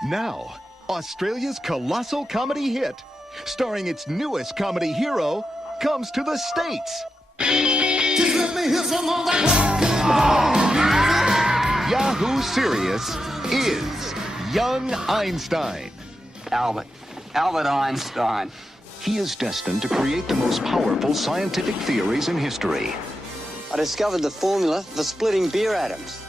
Now, Australia's colossal comedy hit, starring its newest comedy hero, comes to the States. Just let me hear some of that Yahoo Serious is Young Einstein. Albert Einstein. He is destined to create the most powerful scientific theories in history. I discovered the formula for splitting beer atoms.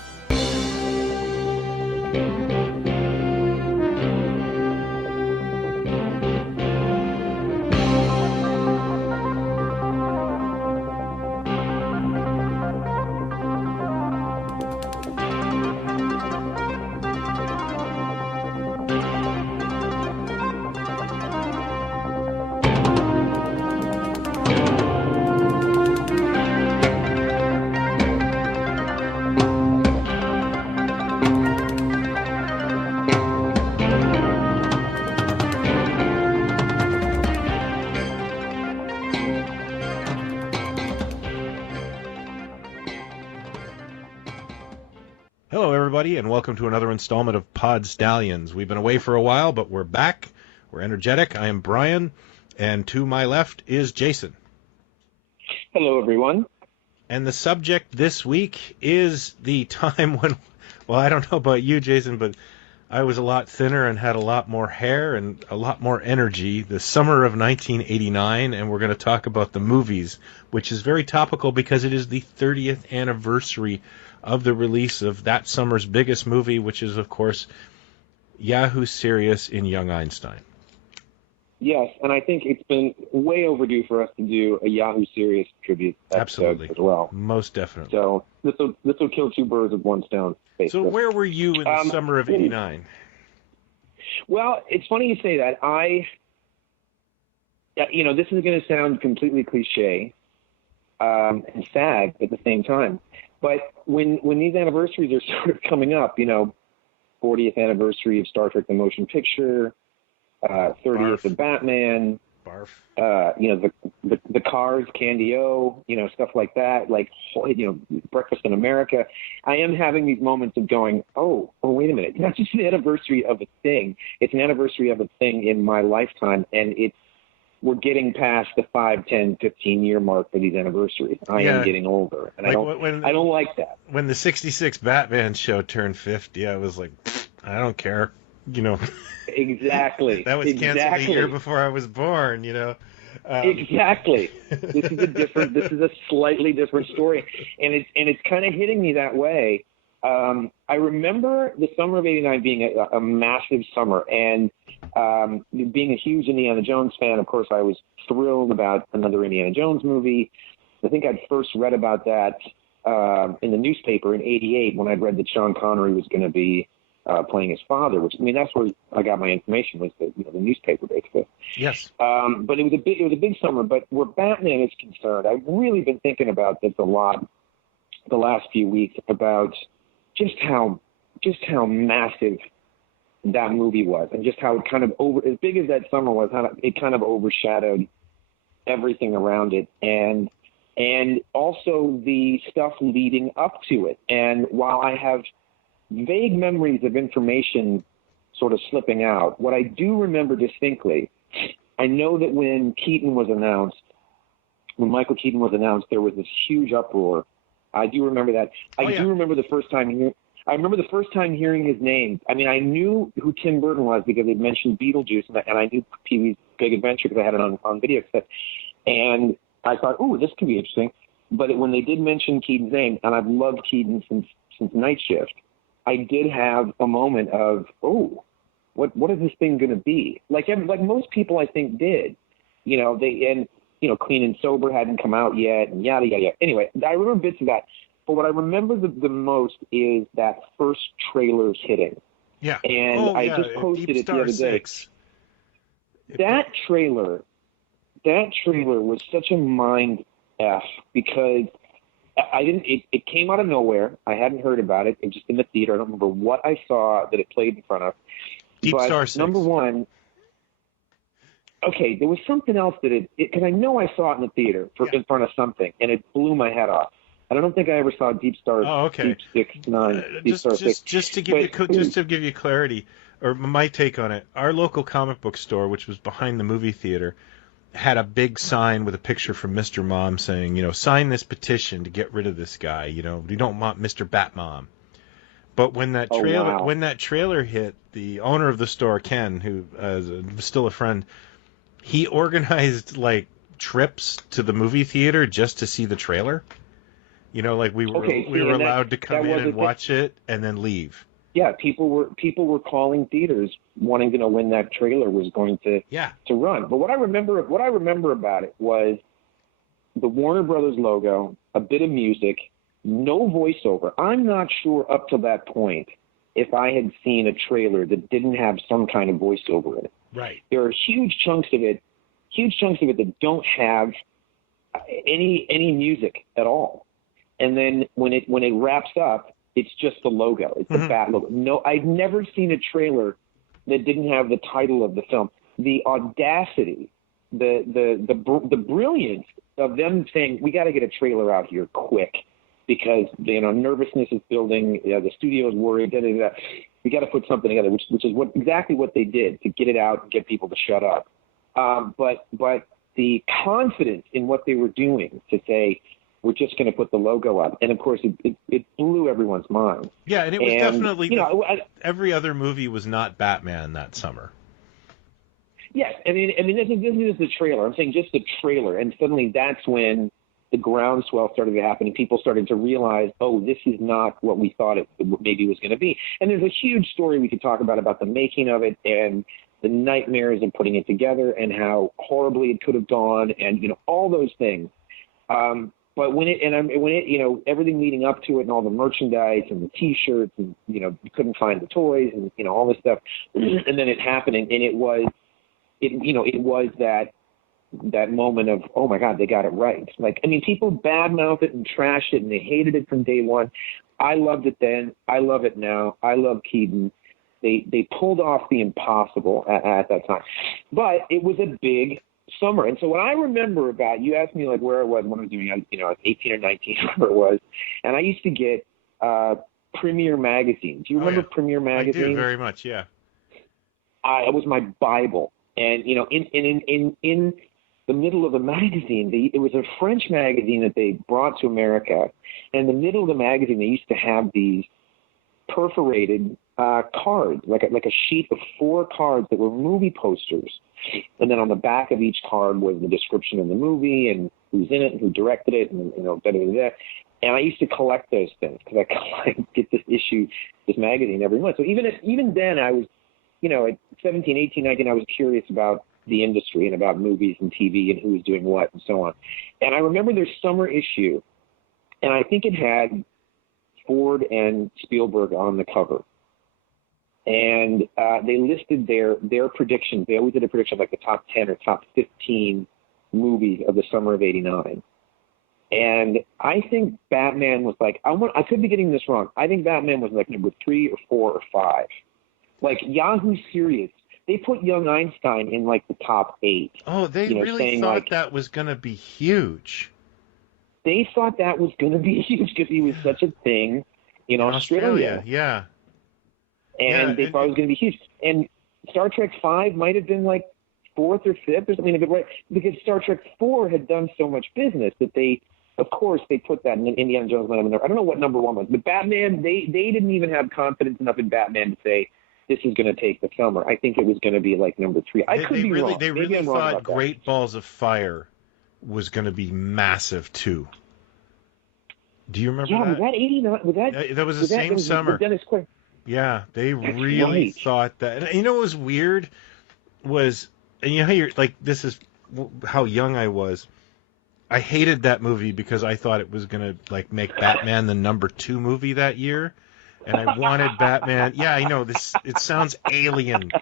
And welcome to another installment of Pod Stallions. We've been away for a while, but we're back. We're energetic. I am Brian, and to my left is Jason. Hello, everyone. And the subject this week is the time when, well, I don't know about you, Jason, but I was a lot thinner and had a lot more hair and a lot more energy. The summer of 1989, and we're going to talk about the movies, which is very topical because it is the 30th anniversary of the release of that summer's biggest movie, which is, of course, Yahoo Serious in Young Einstein. Yes, and I think it's been way overdue for us to do a Yahoo Serious tribute Absolutely. As well. Most definitely. So this will kill two birds with one stone, basically. So where were you in the summer of 89? Well, it's funny you say that. This is going to sound completely cliche and sad at the same time. But when these anniversaries are sort of coming up, 40th anniversary of Star Trek: The Motion Picture, 30th Barf. of Batman, Barf. The Cars, Candy-O, stuff like that, Breakfast in America. I am having these moments of going, oh, wait a minute. It's not just an anniversary of a thing. It's an anniversary of a thing in my lifetime, and we're getting past the 5, 10, 15-year mark for these anniversaries. I am getting older, and I don't like that. When the 66 Batman show turned 50, I was like, I don't care, Exactly. That was canceled a year before I was born, Exactly. This is a slightly different story, and it's kind of hitting me that way. I remember the summer of '89 being a massive summer, and being a huge Indiana Jones fan, of course, I was thrilled about another Indiana Jones movie. I think I'd first read about that in the newspaper in '88 when I'd read that Sean Connery was going to be playing his father, that's where I got my information, was the newspaper, basically. Yes. But it was a big summer. But where Batman is concerned, I've really been thinking about this a lot the last few weeks, about just how massive that movie was, and just how it kind of as big as that summer was, how it kind of overshadowed everything around it, and also the stuff leading up to it. And while I have vague memories of information sort of slipping out, what I do remember distinctly, I know that when Michael Keaton was announced, there was this huge uproar. I do remember that. I do remember the first time hearing his name. I mean, I knew who Tim Burton was because they'd mentioned Beetlejuice, and I knew Pee-wee's Big Adventure because I had it on video cassette. And I thought, oh, this could be interesting. But when they did mention Keaton's name, and I've loved Keaton since Night Shift, I did have a moment of, oh, what is this thing going to be? Like most people, I think, did. Clean and Sober hadn't come out yet, and yada, yada, yada. Anyway, I remember bits of that. But what I remember the most is that first trailer's hitting. Yeah. And I just posted Deep it the other day. 6. That trailer was such a mind F because it came out of nowhere. I hadn't heard about it. It was just in the theater. I don't remember what I saw that it played in front of. Deep Star 6. Number one, okay, there was something else that because I know I saw it in the theater in front of something, and it blew my head off. I don't think I ever saw Deep Star. Oh, okay. Deep 6, 9. Deep Star 6. Just to give you clarity, or my take on it, our local comic book store, which was behind the movie theater, had a big sign with a picture from Mr. Mom saying, sign this petition to get rid of this guy. We don't want Mr. Batmom. But when that trailer hit, the owner of the store, Ken, who is still a friend, he organized like trips to the movie theater just to see the trailer. Like we were allowed to come in and watch it and then leave. Yeah, people were calling theaters wanting to know when that trailer was going to run. But what I remember about it was the Warner Brothers logo, a bit of music, no voiceover. I'm not sure up to that point if I had seen a trailer that didn't have some kind of voiceover in it. Right. There are huge chunks of it that don't have any music at all. And then when it wraps up, it's just the logo. It's the Bat logo. No, I've never seen a trailer that didn't have the title of the film. The audacity, the brilliance of them saying, we got to get a trailer out here quick because nervousness is building. The studio is worried. We got to put something together, which is exactly what they did to get it out and get people to shut up. But the confidence in what they were doing to say, we're just going to put the logo up. And, of course, it blew everyone's mind. Yeah, and it was definitely every other movie was not Batman that summer. Yes, I mean, this is the trailer. I'm saying just the trailer. And suddenly that's when the groundswell started to happen and people started to realize, oh, this is not what we thought it maybe was going to be. And there's a huge story we could talk about the making of it and the nightmares of putting it together and how horribly it could have gone and, all those things. But when everything leading up to it and all the merchandise and the T-shirts and, you couldn't find the toys and, all this stuff. And then it happened and it was that moment of, oh my God, they got it right. People badmouth it and trash it and they hated it from day one. I loved it then. I love it now. I love Keaton. They pulled off the impossible at that time. But it was a big summer. And so what I remember about, you asked me where I was when I was doing, I was 18 or 19, whatever it was. And I used to get Premiere magazine. Do you remember Premiere magazine? I do very much, yeah. It was my Bible. And, in the middle of the magazine, it was a French magazine that they brought to America. And in the middle of the magazine, they used to have these perforated cards, like a sheet of 4 cards that were movie posters. And then on the back of each card was the description of the movie and who's in it and who directed it and, da-da-da-da. And I used to collect those things because I get this magazine every month. So even then I was, at 17, 18, 19, I was curious about the industry and about movies and TV and who was doing what and so on. And I remember their summer issue, and I think it had Ford and Spielberg on the cover. And they listed their predictions. They always did a prediction of like the top 10 or top 15 movies of the summer of '89. And I think Batman was I could be getting this wrong. I think Batman was like number 3 or 4 or 5. Like Yahoo Serious, they put young Einstein in like the top 8. Oh, they really thought that was going to be huge. They thought that was going to be huge because he was such a thing in Australia. Yeah. And they thought it was going to be huge. And Star Trek V might have been like 4th or 5th or something, because Star Trek 4 had done so much business that they put that in Indiana Jones. I don't know what number 1 was, but Batman, they didn't even have confidence enough in Batman to say this is going to take the summer. I think it was going to be like number 3. I could be wrong. They really thought Great Balls of Fire was going to be massive too. Do you remember that? Yeah, was that 89? That was the same summer. Dennis Quaid. Yeah, they really thought that. And what was weird was, and how you're like, this is how young I was. I hated that movie because I thought it was going to make Batman the number 2 movie that year. And I wanted Batman. Yeah, I know this. It sounds alien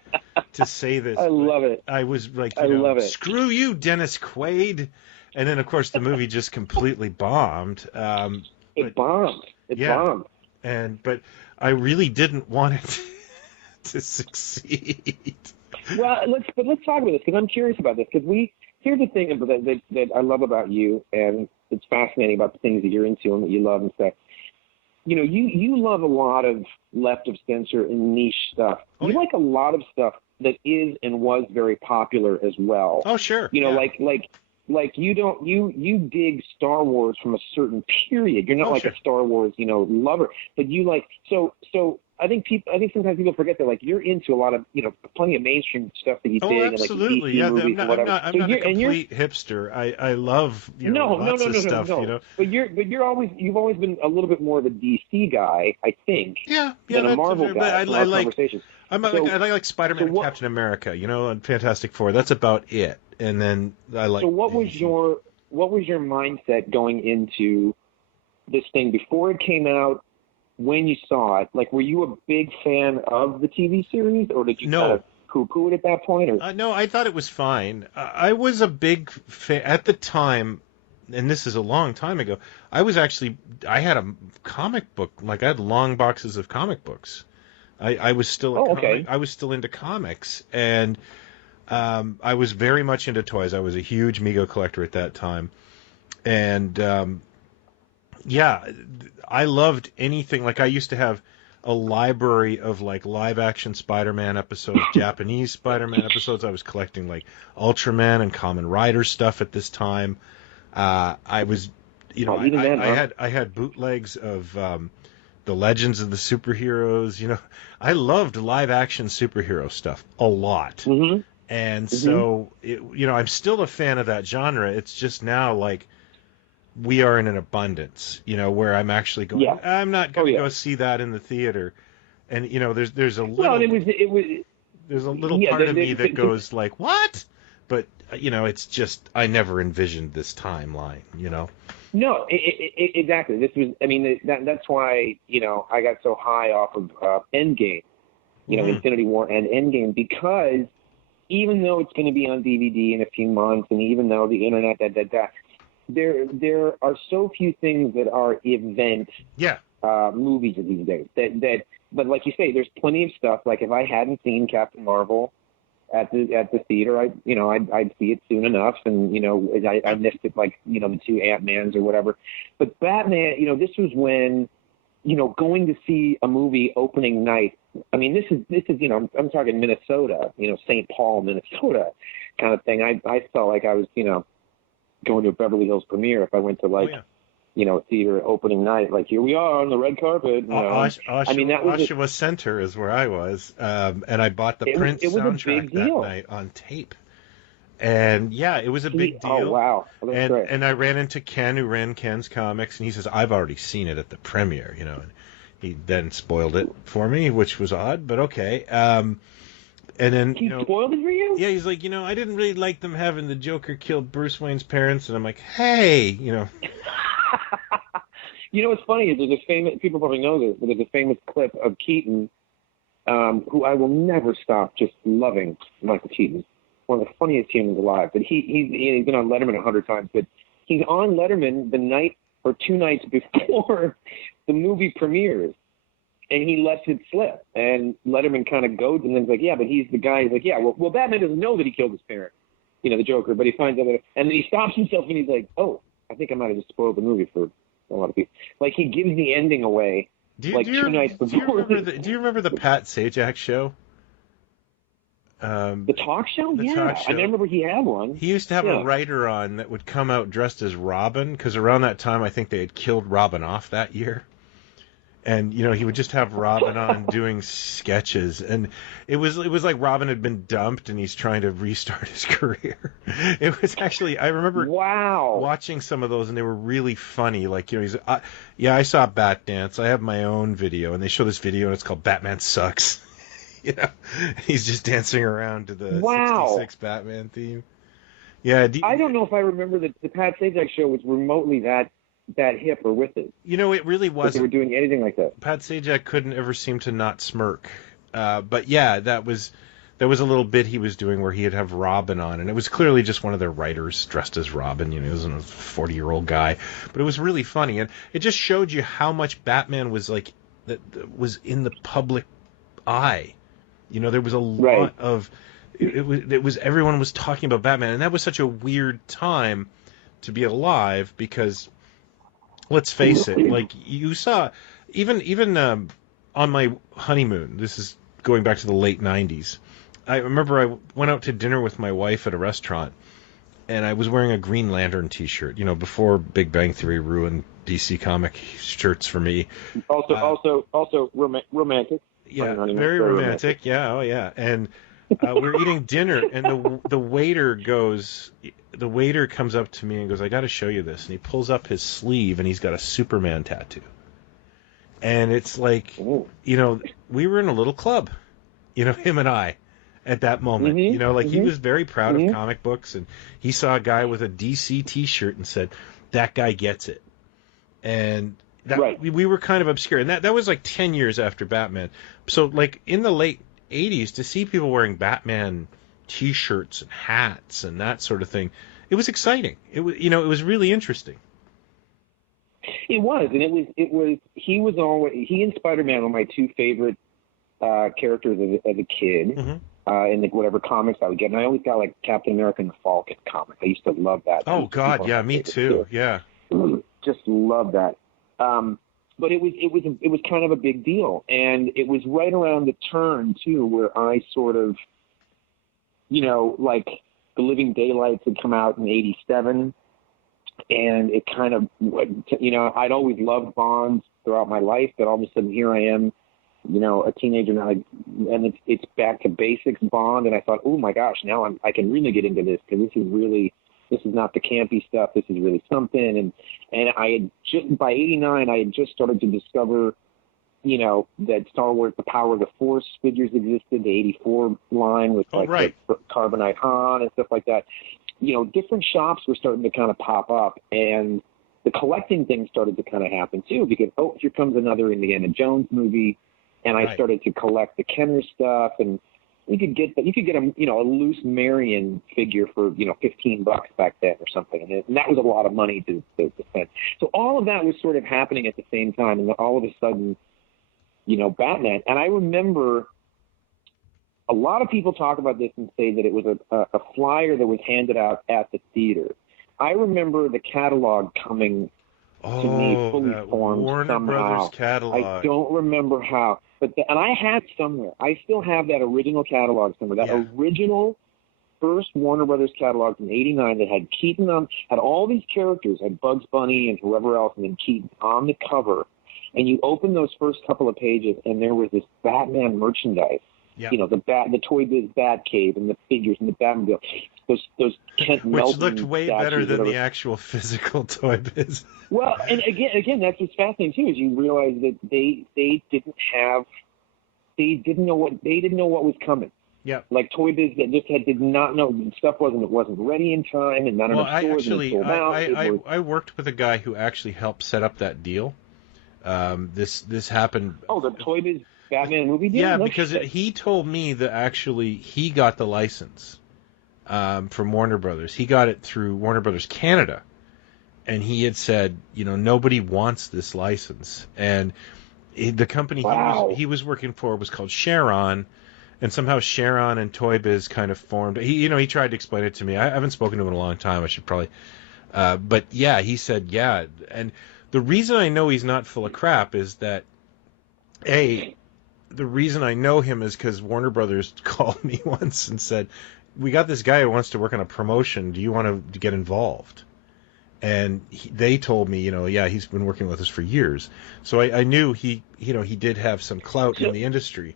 to say this. I love it. I was like, love it. Screw you, Dennis Quaid. And then, of course, the movie just completely bombed. It bombed. It bombed. But I really didn't want it to succeed. Well, let's talk about this because I'm curious about this because here's the thing that I love about you and it's fascinating about the things that you're into and that you love and stuff. you love a lot of left of censor and niche stuff. Oh, You yeah. like a lot of stuff that is and was very popular as well. Oh, sure. You know, Yeah. like you dig Star Wars from a certain period. You're not Oh, like sure. a Star Wars, lover, but you like so. I think sometimes people forget that, like, you're into a lot of, plenty of mainstream stuff that you Oh, dig, and like absolutely. DC Yeah, movies and whatever. I'm not a you're complete hipster. I love, no, lots of stuff, no. But you've always been a little bit more of a DC guy, I think, Yeah, than a Marvel guy. but From I our like, conversations. I like Spider-Man and what- Captain America, and Fantastic Four. That's about it. And then I like. So what was DC. your mindset going into this thing before it came out? When you saw it, like, were you a big fan of the TV series, or did you kind of poo-poo it at that point? Or No, I thought it was fine. I was a big fan at the time, and this is a long time ago. I had a comic book, like I had long boxes of comic books. I was still I was still into comics, and I was very much into toys. I was a huge Mego collector at that time, and yeah, I loved anything. Like, I used to have a library of, like, live-action Spider-Man episodes, Japanese Spider-Man episodes. I was collecting, like, Ultraman and Kamen Rider stuff at this time. I was, I had bootlegs of the Legends of the Superheroes. I loved live-action superhero stuff a lot. Mm-hmm. And so, I'm still a fan of that genre. It's just now, like, we are in an abundance, where I'm actually going. Yeah. I'm not going to go see that in the theater, and there's a little. Well, it was. There's a little part of me that goes like, what? But it's just, I never envisioned this timeline. No, exactly. This was. I mean, that's why I got so high off of Endgame, Infinity War and Endgame, because even though it's going to be on DVD in a few months, and even though the internet, there are so few things that are event movies these days. But like you say, there's plenty of stuff. Like, if I hadn't seen Captain Marvel at the theater, I'd see it soon enough, and I missed it, like, the two Ant-Mans or whatever. But Batman, this was when going to see a movie opening night. I mean, this is I'm talking Minnesota, St. Paul, Minnesota kind of thing. I felt like I was going to a Beverly Hills premiere if I went to, like, theater opening night. Like, here we are on the red carpet. I mean, that was Oshawa Center is where I was, and I bought the Prince soundtrack that night on tape. And yeah, it was a big deal. Oh, wow. Well, that's great. And I ran into Ken, who ran Ken's Comics, and he says, I've already seen it at the premiere, and he then spoiled it for me, which was odd, but okay. And then, he spoiled it for you? Yeah, he's like, I didn't really like them having the Joker kill Bruce Wayne's parents, and I'm like, hey, What's funny is there's a famous, people probably know this, but there's a famous clip of Keaton, who I will never stop just loving, Michael Keaton. One of the funniest humans alive. But he's been on Letterman 100 times, but he's on Letterman the night or two nights before the movie premieres. And he lets it slip. And Letterman kind of goads and then he's like, yeah, but he's the guy. He's like, yeah, well, Batman doesn't know that he killed his parents, the Joker, but he finds out that, and then he stops himself and he's like, oh, I think I might have just spoiled the movie for a lot of people. Like, he gives the ending away, two nights before. Do you remember the Pat Sajak show? The talk show? The yeah, talk show. I remember he had one. He used to have a writer on that would come out dressed as Robin, because around that time I think they had killed Robin off that year. And he would just have Robin on doing sketches, and it was like Robin had been dumped and he's trying to restart his career. It was actually, I remember watching some of those, and they were really funny. Like, he's I saw Bat Dance. I have my own video, and they show this video, and it's called Batman Sucks. He's just dancing around to the 66 Batman theme. Yeah, I don't know if I remember that the Pat Sajak show was remotely that hip or with it. It really wasn't. They were doing anything like that. Pat Sajak couldn't ever seem to not smirk. But yeah, that was a little bit he was doing where he'd have Robin on, and it was clearly just one of their writers dressed as Robin. He was a 40-year-old guy, but it was really funny, and it just showed you how much Batman was like that was in the public eye. There was a lot of it was everyone was talking about Batman, and that was such a weird time to be alive because, let's face it, like, you saw, Even on my honeymoon, this is going back to the late 90s. I remember I went out to dinner with my wife at a restaurant, and I was wearing a Green Lantern T-shirt. You know, before Big Bang Theory ruined DC comic shirts for me. Also romantic. Yeah, very romantic. Yeah, oh yeah. And we're eating dinner, and the waiter comes up to me and goes, "I got to show you this." And he pulls up his sleeve, and he's got a Superman tattoo. And it's like, Ooh. you know, we were in a little club, you know, him and I, at that moment. Mm-hmm. You know, like he was very proud Mm-hmm. of comic books, and he saw a guy with a DC T-shirt and said, "That guy gets it." And that Right. we were kind of obscure, and that was like 10 years after Batman. So like in the late 80s, to see people wearing Batman T-shirts and hats and that sort of thing, it was exciting. It was really interesting. It was, and he and Spider-Man were my two favorite characters as a kid. Mm-hmm. In whatever comics I would get, and I always got like Captain America and the Falcon comic. I used to love that. Oh God, yeah, me too. Yeah, just love that. But it was kind of a big deal, and it was right around the turn too, where I sort of, you know, like The Living Daylights had come out in '87, and it kind of, you know, I'd always loved Bonds throughout my life, but all of a sudden here I am, you know, a teenager now, and it's back to basics Bond, and I thought, oh my gosh, now I can really get into this, because this is not the campy stuff. This is really something. And I had just, by '89, I had just started to discover, you know, that Star Wars, the Power of the Force figures existed, the '84 line with like the Carbonite Han and stuff like that. You know, different shops were starting to kind of pop up, and the collecting thing started to kind of happen too, because, oh, here comes another Indiana Jones movie. And I started to collect the Kenner stuff, and you could get a loose Marion figure for, you know, $15 back then or something, and that was a lot of money to spend. So all of that was sort of happening at the same time, and then all of a sudden, you know, Batman. And I remember a lot of people talk about this and say that it was a flyer that was handed out at the theater. I remember the catalog coming to me fully formed Warner somehow. Brothers catalog. I don't remember how, and I had somewhere. I still have that original catalog somewhere. That original first Warner Brothers catalog from '89 that had Keaton on, had all these characters, had Bugs Bunny and whoever else, and then Keaton on the cover. And you open those first couple of pages, and there was this Batman merchandise. Yeah. You know, the Toy Biz Batcave and the figures and the Batmobile. Those Kent Which Melton looked way better than whatever. the actual physical Toy Biz. Well, and again, that's what's fascinating too, is you realize that they didn't know what was coming. Yeah. Like Toy Biz that just did not know stuff wasn't ready in time, and none of the stores and it sold out. I worked with a guy who actually helped set up that deal. This happened. Oh, the Toy Biz Batman movie deal? Yeah, because he told me that actually he got the license from Warner Brothers. He got it through Warner Brothers Canada, and he had said, you know, nobody wants this license. And the company he was working for was called Sharon, and somehow Sharon and Toy Biz kind of formed. He tried to explain it to me. I haven't spoken to him in a long time. I should probably. But yeah, he said yeah, and the reason I know he's not full of crap is that the reason I know him is because Warner Brothers called me once and said, we got this guy who wants to work on a promotion. Do you want to get involved? And they told me, you know, yeah, he's been working with us for years. So I knew he did have some clout in the industry.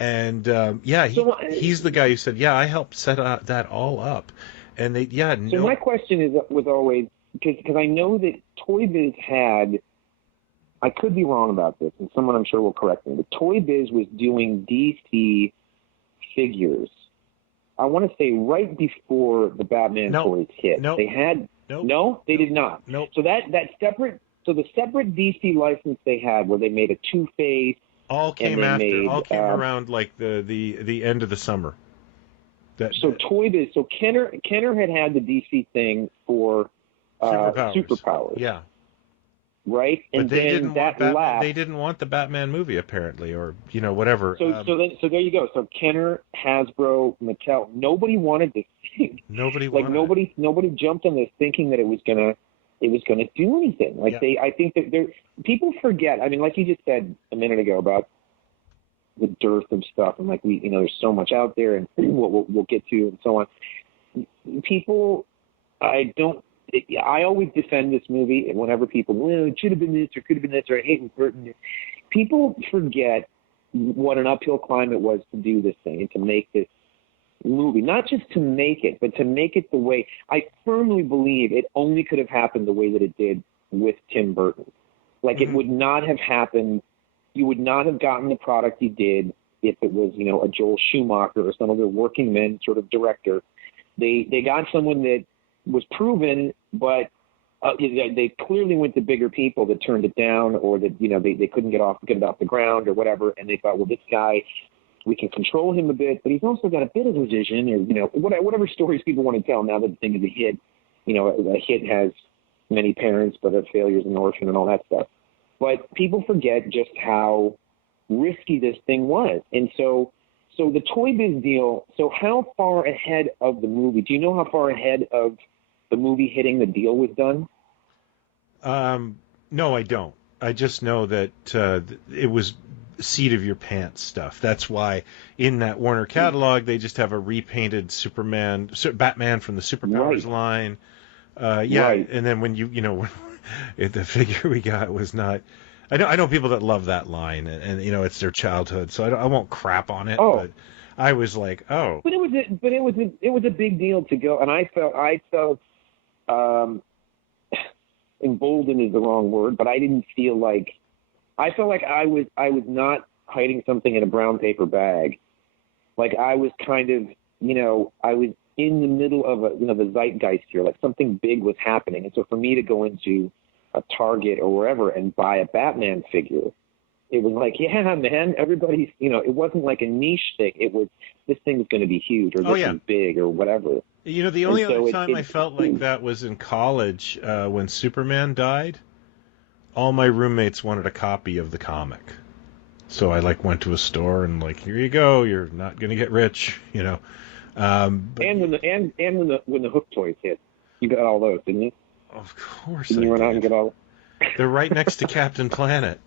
And he's the guy who said, yeah, I helped set that all up. And So my question was always, because I know that Toy Biz had, I could be wrong about this, and someone I'm sure will correct me, but Toy Biz was doing DC figures, I want to say right before the Batman toys hit. Nope. They had, no, they did not. Nope. So the separate DC license they had, where they made a Two-Face. All came around like the end of the summer. Toy Biz, so Kenner had the DC thing for Superpowers. Yeah. Right? And but they then they didn't want the Batman movie, apparently, or, you know, whatever. So there you go. So Kenner, Hasbro, Mattel, nobody wanted this thing. Nobody jumped on this thinking that it was gonna it was going to do anything. Like I think that people forget. I mean, like you just said a minute ago about the dearth of stuff, and like there's so much out there, and what we'll get to, and so on. People, I always defend this movie, and whenever people, well, it should have been this, or could have been this, or I hate Burton. People forget what an uphill climb it was to do this thing and to make this movie. Not just to make it, but to make it the way, I firmly believe it only could have happened the way that it did with Tim Burton. Like it would not have happened. You would not have gotten the product you did if it was, a Joel Schumacher or some other working men sort of director. They got someone that was proven, but they clearly went to bigger people that turned it down, or that they couldn't get it off the ground or whatever. And they thought, well, this guy, we can control him a bit, but he's also got a bit of a vision, or whatever stories people want to tell. Now that the thing is a hit, a hit has many parents, but a failure is an orphan, and all that stuff. But people forget just how risky this thing was, and so the Toy Biz deal. So how far ahead of the movie? Do you know how far ahead of the movie hitting the deal was done? No, I don't. I just know that it was seat of your pants stuff. That's why in that Warner catalog they just have a repainted Batman from the Superpowers line. Right. And then when the figure we got was not. I know people that love that line, and it's their childhood, so I won't crap on it. But I was like, oh. But it was a big deal to go, and I felt emboldened is the wrong word, but I didn't feel like. I felt like I was not hiding something in a brown paper bag. Like I was kind of, I was in the middle of the zeitgeist here. Like something big was happening, and so for me to go into a Target or wherever and buy a Batman figure, it was like, yeah, man, everybody's, it wasn't like a niche thing. It was, this thing's going to be huge, or this is big, or whatever. The only other time I felt like that was in college when Superman died. All my roommates wanted a copy of the comic. So I went to a store and here you go, you're not going to get rich, And when the Hook toys hit, you got all those, didn't you? Of course. Didn't you run out and get all? They're right next to Captain Planet.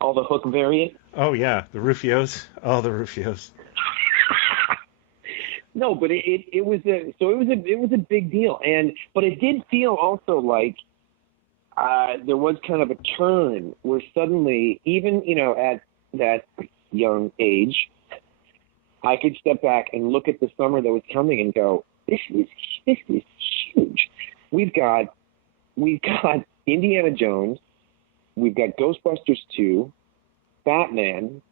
All the Hook variant? Oh yeah, the Rufios. All the Rufios. No, but it was a big deal, but it did feel also like there was kind of a turn where suddenly, even at that young age, I could step back and look at the summer that was coming and go, this is huge. We've got Indiana Jones, we've got Ghostbusters 2, Batman,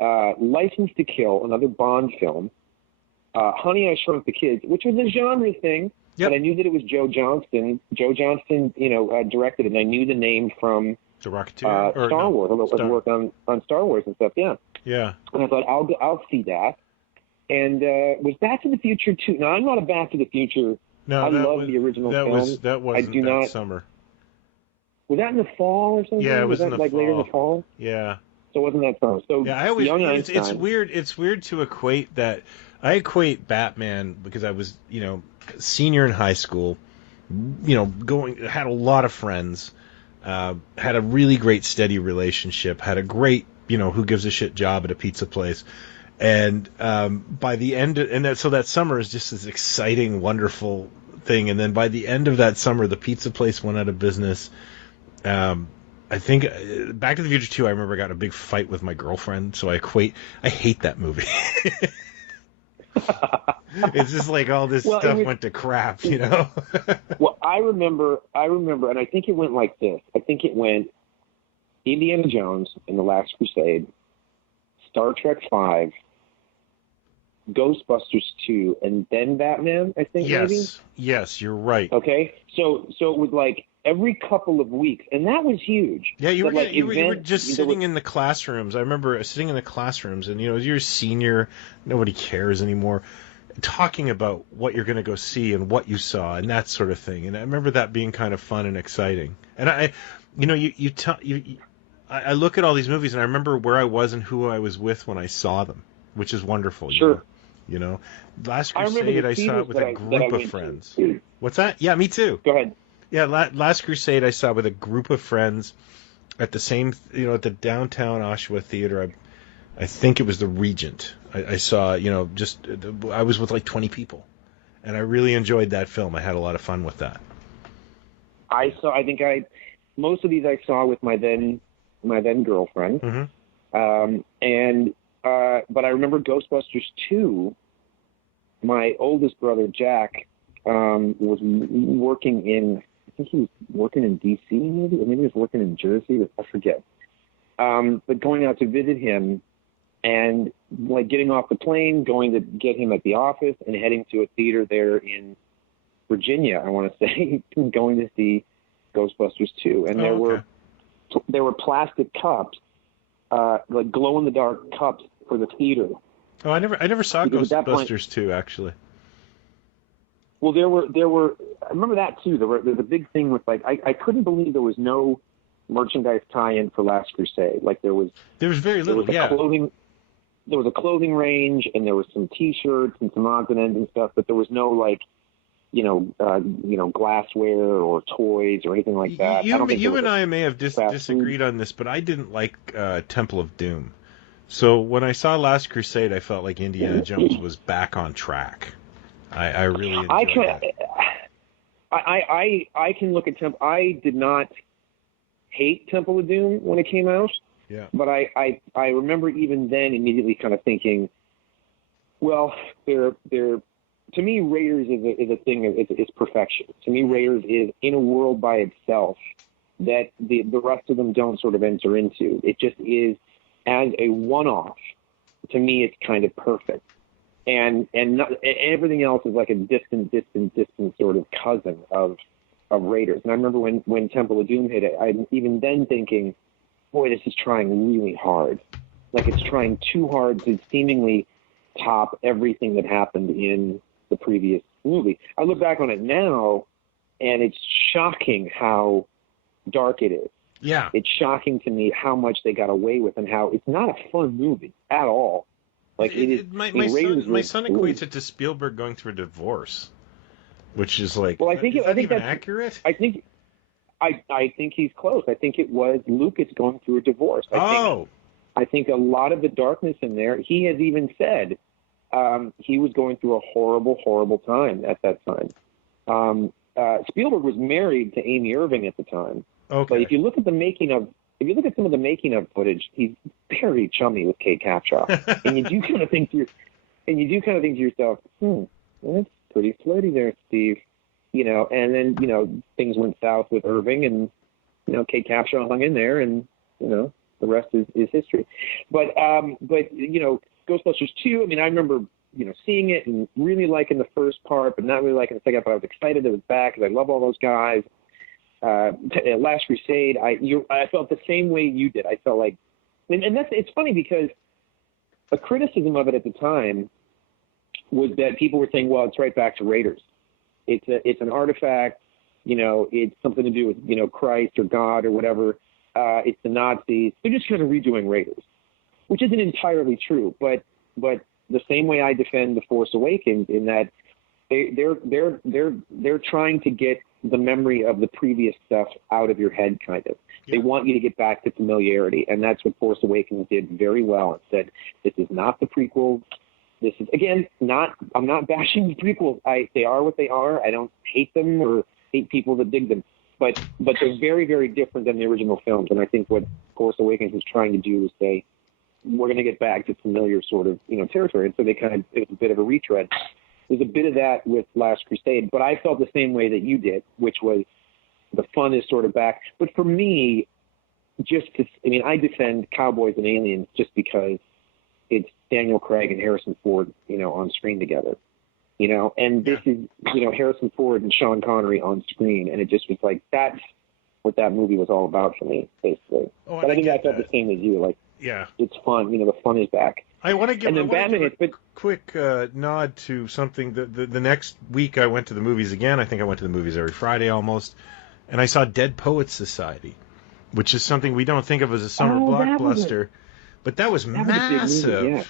License to Kill, another Bond film. Honey, I Shrunk the Kids, which was a genre thing, but I knew that it was Joe Johnston. Joe Johnston, directed it, and I knew the name from The Rocketeer, Star Wars. I worked on Star Wars and stuff. Yeah. Yeah. And I thought I'll see that. And was Back to the Future too? No, I'm not a Back to the Future. No, I love the original film. That wasn't that summer. Was that in the fall or something? Yeah, it was in the fall. Later in the fall. Yeah. So it wasn't that summer. So yeah, I always. Young It's Einstein. weird. It's weird to equate that. I equate Batman because I was, senior in high school, had a lot of friends, had a really great steady relationship, had a great, who gives a shit job at a pizza place. And by the end, so that summer is just this exciting, wonderful thing. And then by the end of that summer, the pizza place went out of business. I think Back to the Future 2, I remember I got in a big fight with my girlfriend. So I hate that movie. It's just all this stuff went to crap, Well, I remember, and I think it went like this. I think it went Indiana Jones and the Last Crusade, Star Trek V, Ghostbusters 2, and then Batman, I think, maybe? Yes, you're right. Okay? So it was every couple of weeks, and that was huge. Yeah, you were just sitting in the classrooms. I remember sitting in the classrooms, and, you're a senior, nobody cares anymore, talking about what you're going to go see and what you saw and that sort of thing. And I remember that being kind of fun and exciting. And I look at all these movies, and I remember where I was and who I was with when I saw them, which is wonderful. Sure. You know, Last I remember Crusade the I saw theaters it with that a I group went of to. friends. What's that? Yeah, me too. Go ahead. Yeah, Last Crusade I saw with a group of friends at the same, at the downtown Oshawa Theater. I think it was the Regent. I saw, I was with like 20 people, and I really enjoyed that film. I had a lot of fun with that. Most of these I saw with my then girlfriend. Mm-hmm. But I remember Ghostbusters 2. My oldest brother, Jack, was working in, I think he was working in D.C. maybe, or maybe he was working in Jersey, I forget. But going out to visit him and like getting off the plane, going to get him at the office and heading to a theater there in Virginia, I want to say, going to see Ghostbusters 2. And there were plastic cups, like glow-in-the-dark cups for the theater. Oh, I never saw Because Ghostbusters 2, actually. Well, there were. I remember that too. There's a big thing with like I couldn't believe there was no merchandise tie-in for Last Crusade. Like there was very little. There was a clothing range, and there was some T-shirts and some odds and ends and stuff, but there was no like, glassware or toys or anything like that. You and I may have disagreed on this, but I didn't like Temple of Doom. So when I saw Last Crusade, I felt like Indiana Jones was back on track. I really enjoyed that. I can look at Temple. I did not hate Temple of Doom when it came out. Yeah. But I remember even then immediately kind of thinking, well, they're to me, Raiders is a thing. It's perfection. To me, Raiders is in a world by itself that the rest of them don't sort of enter into. It just is as a one-off. To me, it's kind of perfect. And everything else is like a distant sort of cousin of Raiders. And I remember when Temple of Doom hit it, I'm even then thinking, boy, this is trying really hard. Like it's trying too hard to seemingly top everything that happened in the previous movie. I look back on it now, and it's shocking how dark it is. Yeah. It's shocking to me how much they got away with and how it's not a fun movie at all. Like my son equates it to Spielberg going through a divorce, which is like, well, I think that's accurate. I think he's close. I think it was Lucas going through a divorce. I think a lot of the darkness in there. He has even said he was going through a horrible, horrible time at that time. Spielberg was married to Amy Irving at the time. Okay. But if you look at some of the making of footage, he's very chummy with Kate Capshaw, and you do kind of think to yourself, that's pretty flirty there, Steve. And then things went south with Irving, and Kate Capshaw hung in there, and the rest is history. But Ghostbusters 2. I mean, I remember seeing it and really liking the first part, but not really liking the second part. I was excited it was back because I love all those guys. Last Crusade, I felt the same way you did. I felt like, and it's funny because a criticism of it at the time was that people were saying, well, it's right back to Raiders. It's an artifact, it's something to do with Christ or God or whatever. It's the Nazis. They're just kind of redoing Raiders, which isn't entirely true. But the same way I defend The Force Awakens, in that they're trying to get the memory of the previous stuff out of your head, kind of. Yeah. They want you to get back to familiarity, and that's what Force Awakens did very well. It said, this is not the prequel. This is, again, I'm not bashing the prequels. They are what they are. I don't hate them or hate people that dig them. But they're very, very different than the original films, and I think what Force Awakens is trying to do is say, we're going to get back to familiar sort of territory. And so it was a bit of a retread. There's a bit of that with Last Crusade, but I felt the same way that you did, which was the fun is sort of back. But for me, I defend Cowboys and Aliens just because it's Daniel Craig and Harrison Ford, on screen together, and this is, Harrison Ford and Sean Connery on screen. And it just was like, that's what that movie was all about for me, basically. Oh, but I think I felt the same as you. Like, yeah, it's fun. The fun is back. I want to give a quick nod to something. The next week I went to the movies again. I think I went to the movies every Friday almost. And I saw Dead Poets Society, which is something we don't think of as a summer blockbuster. But that was massive. Movie, yeah.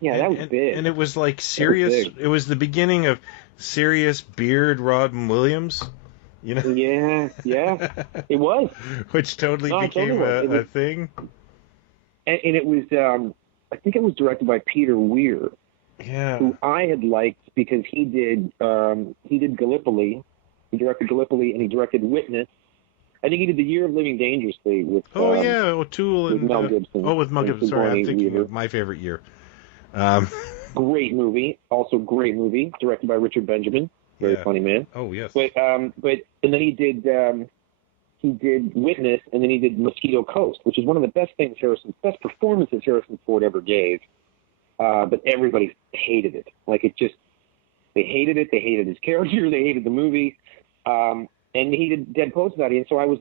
Yeah, that was big. And it was like serious. It was the beginning of serious beard Robin Williams. You know? Yeah, it was. Which totally became a thing. And it was, I think it was directed by Peter Weir, who I had liked because he did Gallipoli. He directed Gallipoli, and he directed Witness. I think he did The Year of Living Dangerously with O'Toole and Mel Gibson. with Mel Gibson. Sorry, I'm thinking of My Favorite Year. Great movie, also great movie, directed by Richard Benjamin. Very funny man. Oh yes. But and then he did Witness, and then he did Mosquito Coast, which is one of the best performances Harrison Ford ever gave. But everybody hated it. They hated it. They hated his character. They hated the movie. And he did Dead Poets Society, and so I was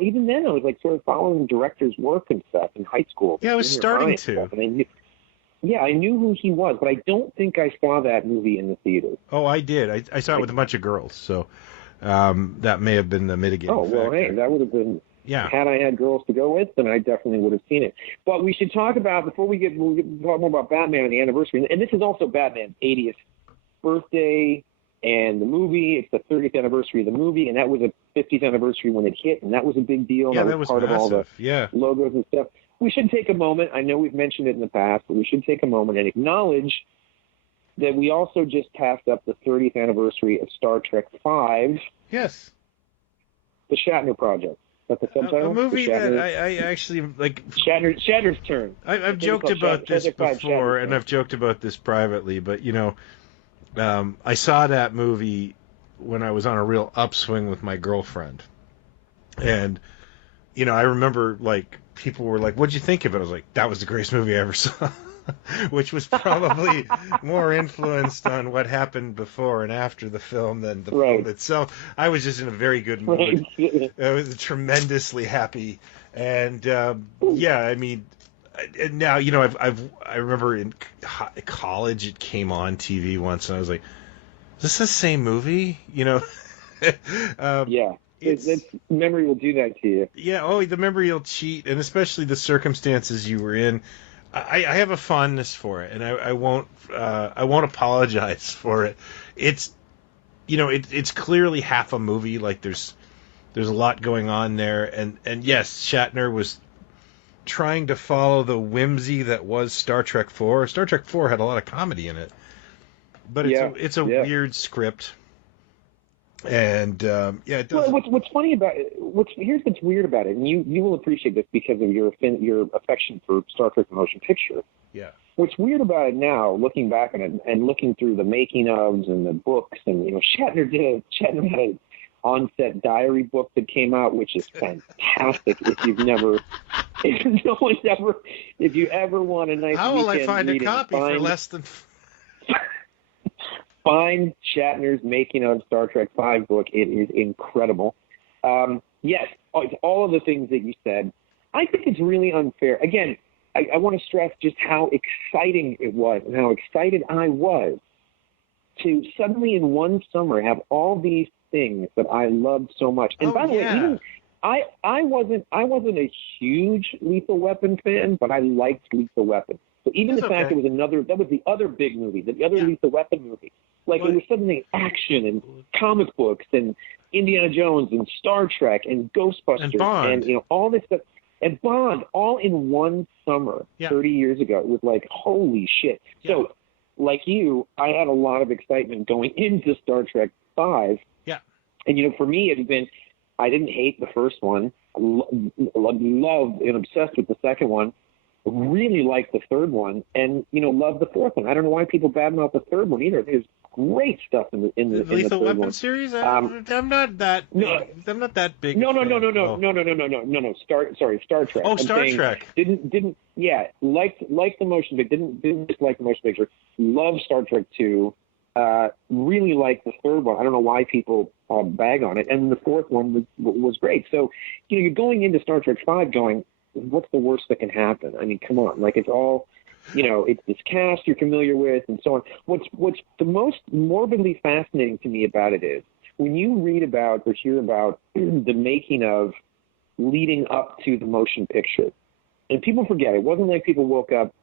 even then I was like sort of following directors' work and stuff in high school. Yeah, I was starting to. I knew who he was, but I don't think I saw that movie in the theater. Oh, I did. I saw it with a bunch of girls, so that may have been the mitigating factor. Oh, well, hey, that would have been... Yeah. Had I had girls to go with, then I definitely would have seen it. But we should talk about, before we'll talk more about Batman and the anniversary, and this is also Batman's 80th birthday and the movie. It's the 30th anniversary of the movie, and that was a 50th anniversary when it hit, and that was a big deal. Yeah, that was part massive. Of all the logos and stuff. We should take a moment. I know we've mentioned it in the past, but we should take a moment and acknowledge that we also just passed up the 30th anniversary of Star Trek V. Yes. The Shatner Project. Is that the subtitle? A movie that I actually like. Shatner's turn. I've joked about this before, and I've joked about this privately, but I saw that movie when I was on a real upswing with my girlfriend, and I remember like people were like, "What'd you think of it?" I was like, "That was the greatest movie I ever saw." Which was probably more influenced on what happened before and after the film than the film itself. I was just in a very good mood. I was tremendously happy, and I mean, and now I remember in college it came on TV once, and I was like, "Is this the same movie?" Yeah. It's memory will do that to you. Yeah. Oh, the memory will cheat, and especially the circumstances you were in. I have a fondness for it, and I won't apologize for it. It's it's clearly half a movie. Like there's a lot going on there, and yes, Shatner was trying to follow the whimsy that was Star Trek IV. Star Trek IV had a lot of comedy in it, but it's a weird script. And it does. Well, what's funny about it? Here's what's weird about it, and you will appreciate this because of your affection for Star Trek: The Motion Picture. Yeah. What's weird about it now, looking back on it and looking through the making ofs and the books, and Shatner had an on-set diary book that came out, which is fantastic. If you ever want a nice how will I find reading, a copy for less than? Find Shatner's Making of Star Trek V book. It is incredible. Yes, it's all of the things that you said. I think it's really unfair. Again, I want to stress just how exciting it was and how excited I was to suddenly in one summer have all these things that I loved so much. And by the way, even I wasn't a huge Lethal Weapon fan, but I liked Lethal Weapon. So even the fact that was the other big movie, the other Lethal Weapon movie. Like it was suddenly action and comic books and Indiana Jones and Star Trek and Ghostbusters and all this stuff and Bond all in one summer 30 years ago. It was like, holy shit. Yeah. So like you, I had a lot of excitement going into Star Trek V. Yeah. And for me it had been, I didn't hate the first one. I loved and obsessed with the second one. Really liked the third one, and loved the fourth one. I don't know why people badmouth the third one either. There's great stuff in the Lethal third Weapon one. Series. I'm not that big. I'm not that big. No. Star Trek. Oh, Star Trek. Didn't liked the motion picture. Didn't dislike the motion picture. Loved Star Trek 2. Really liked the third one. I don't know why people bag on it, and the fourth one was great. So you're going into Star Trek 5 going, what's the worst that can happen? I mean, come on. Like, it's all, it's this cast you're familiar with and so on. What's the most morbidly fascinating to me about it is when you read about or hear about the making of leading up to the motion picture, and people forget, it wasn't like people woke up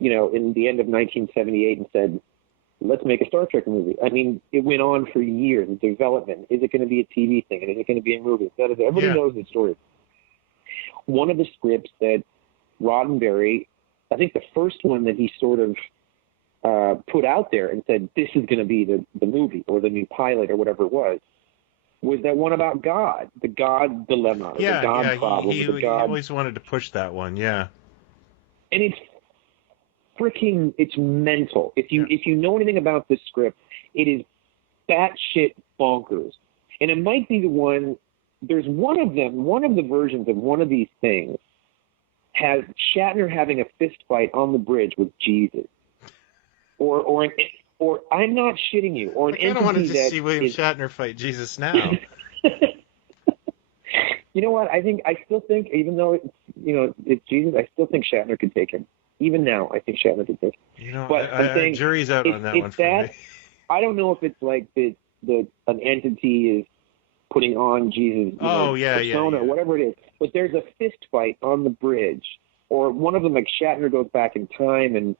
in the end of 1978 and said, let's make a Star Trek movie. I mean, it went on for years, development. Is it going to be a TV thing? Is it going to be a movie? Everybody knows the story. One of the scripts that Roddenberry, I think the first one that he sort of put out there and said, this is going to be the movie or the new pilot or whatever it was that one about God, the God dilemma, the God problem. He always wanted to push that one, yeah. And it's mental. If you know anything about this script, it is batshit bonkers. And it might be the one, there's one of the versions of one of these things has Shatner having a fist fight on the bridge with Jesus. Or I'm not shitting you, or an entity that I don't want to see William Shatner fight Jesus now. You know what? I still think, even though it's Jesus, I still think Shatner could take him. Even now, I think Shatner could take him. But I'm saying, jury's out on that one for me. I don't know if it's like an entity is putting on Jesus' persona or whatever it is. But there's a fist fight on the bridge, or one of them, like Shatner goes back in time and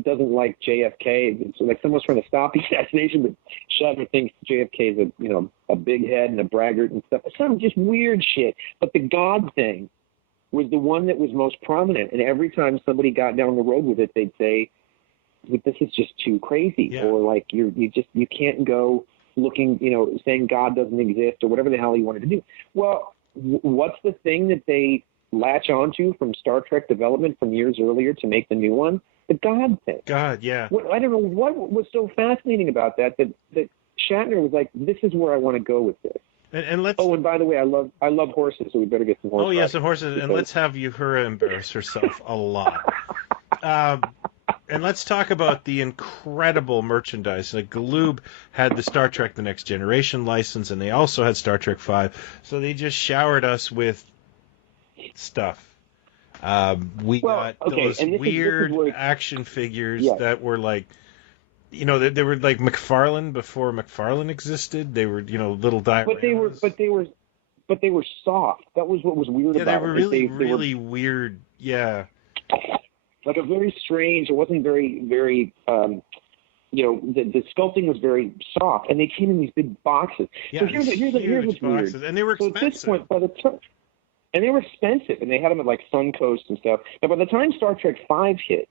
doesn't like JFK. It's like someone's trying to stop the assassination, but Shatner thinks JFK is a big head and a braggart and stuff. Some just weird shit. But the God thing was the one that was most prominent. And every time somebody got down the road with it, they'd say, this is just too crazy. Yeah. Or like you can't go looking, saying God doesn't exist or whatever the hell he wanted to do. Well, what's the thing that they latch onto from Star Trek development from years earlier to make the new one? The God thing. God, yeah. I don't know what was so fascinating about that Shatner was like, this is where I want to go with this. And let's. Oh, and by the way, I love horses, so we better get some horses. Oh yeah, some horses, and let's have Uhura embarrass herself a lot. And let's talk about the incredible merchandise. Like Galoob had the Star Trek: The Next Generation license, and they also had Star Trek V. So they just showered us with stuff. We got those weird action figures that were like, they were like McFarlane before McFarlane existed. They were, little dioramas. But they were soft. That was what was weird about it. Yeah, they were really weird. Yeah. Like a very strange. It wasn't very, very. The sculpting was very soft, and they came in these big boxes. Yeah, so here's what's boxes. weird. And they were expensive. So at this point, by the time. And they were expensive, and they had them at like Suncoast and stuff. Now, by the time Star Trek V hit,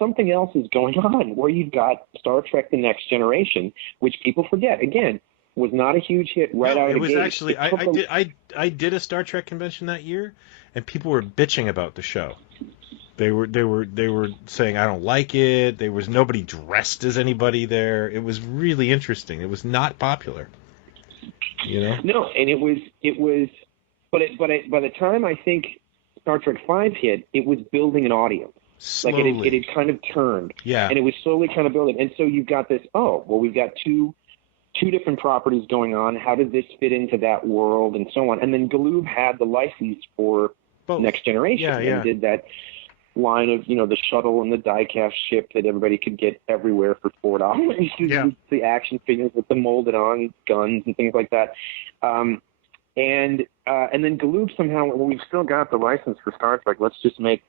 something else is going on, where you've got Star Trek: The Next Generation, which people forget. Again, was not a huge hit out of the gate. It was actually I did a Star Trek convention that year, and people were bitching about the show. They were saying I don't like it. There was nobody dressed as anybody there. It was really interesting. It was not popular. No, and it was. But by the time I think Star Trek V hit, it was building an audience. Slowly. Like it had kind of turned. Yeah. And it was slowly kind of building. And so you've got this, we've got two different properties going on. How does this fit into that world and so on? And then Galoob had the license for Next Generation and did that line of, the shuttle and the die-cast ship that everybody could get everywhere for $4. Yeah. The action figures with the molded on guns and things like that. And then Galoob somehow, well, we've still got the license for Star Trek. Let's make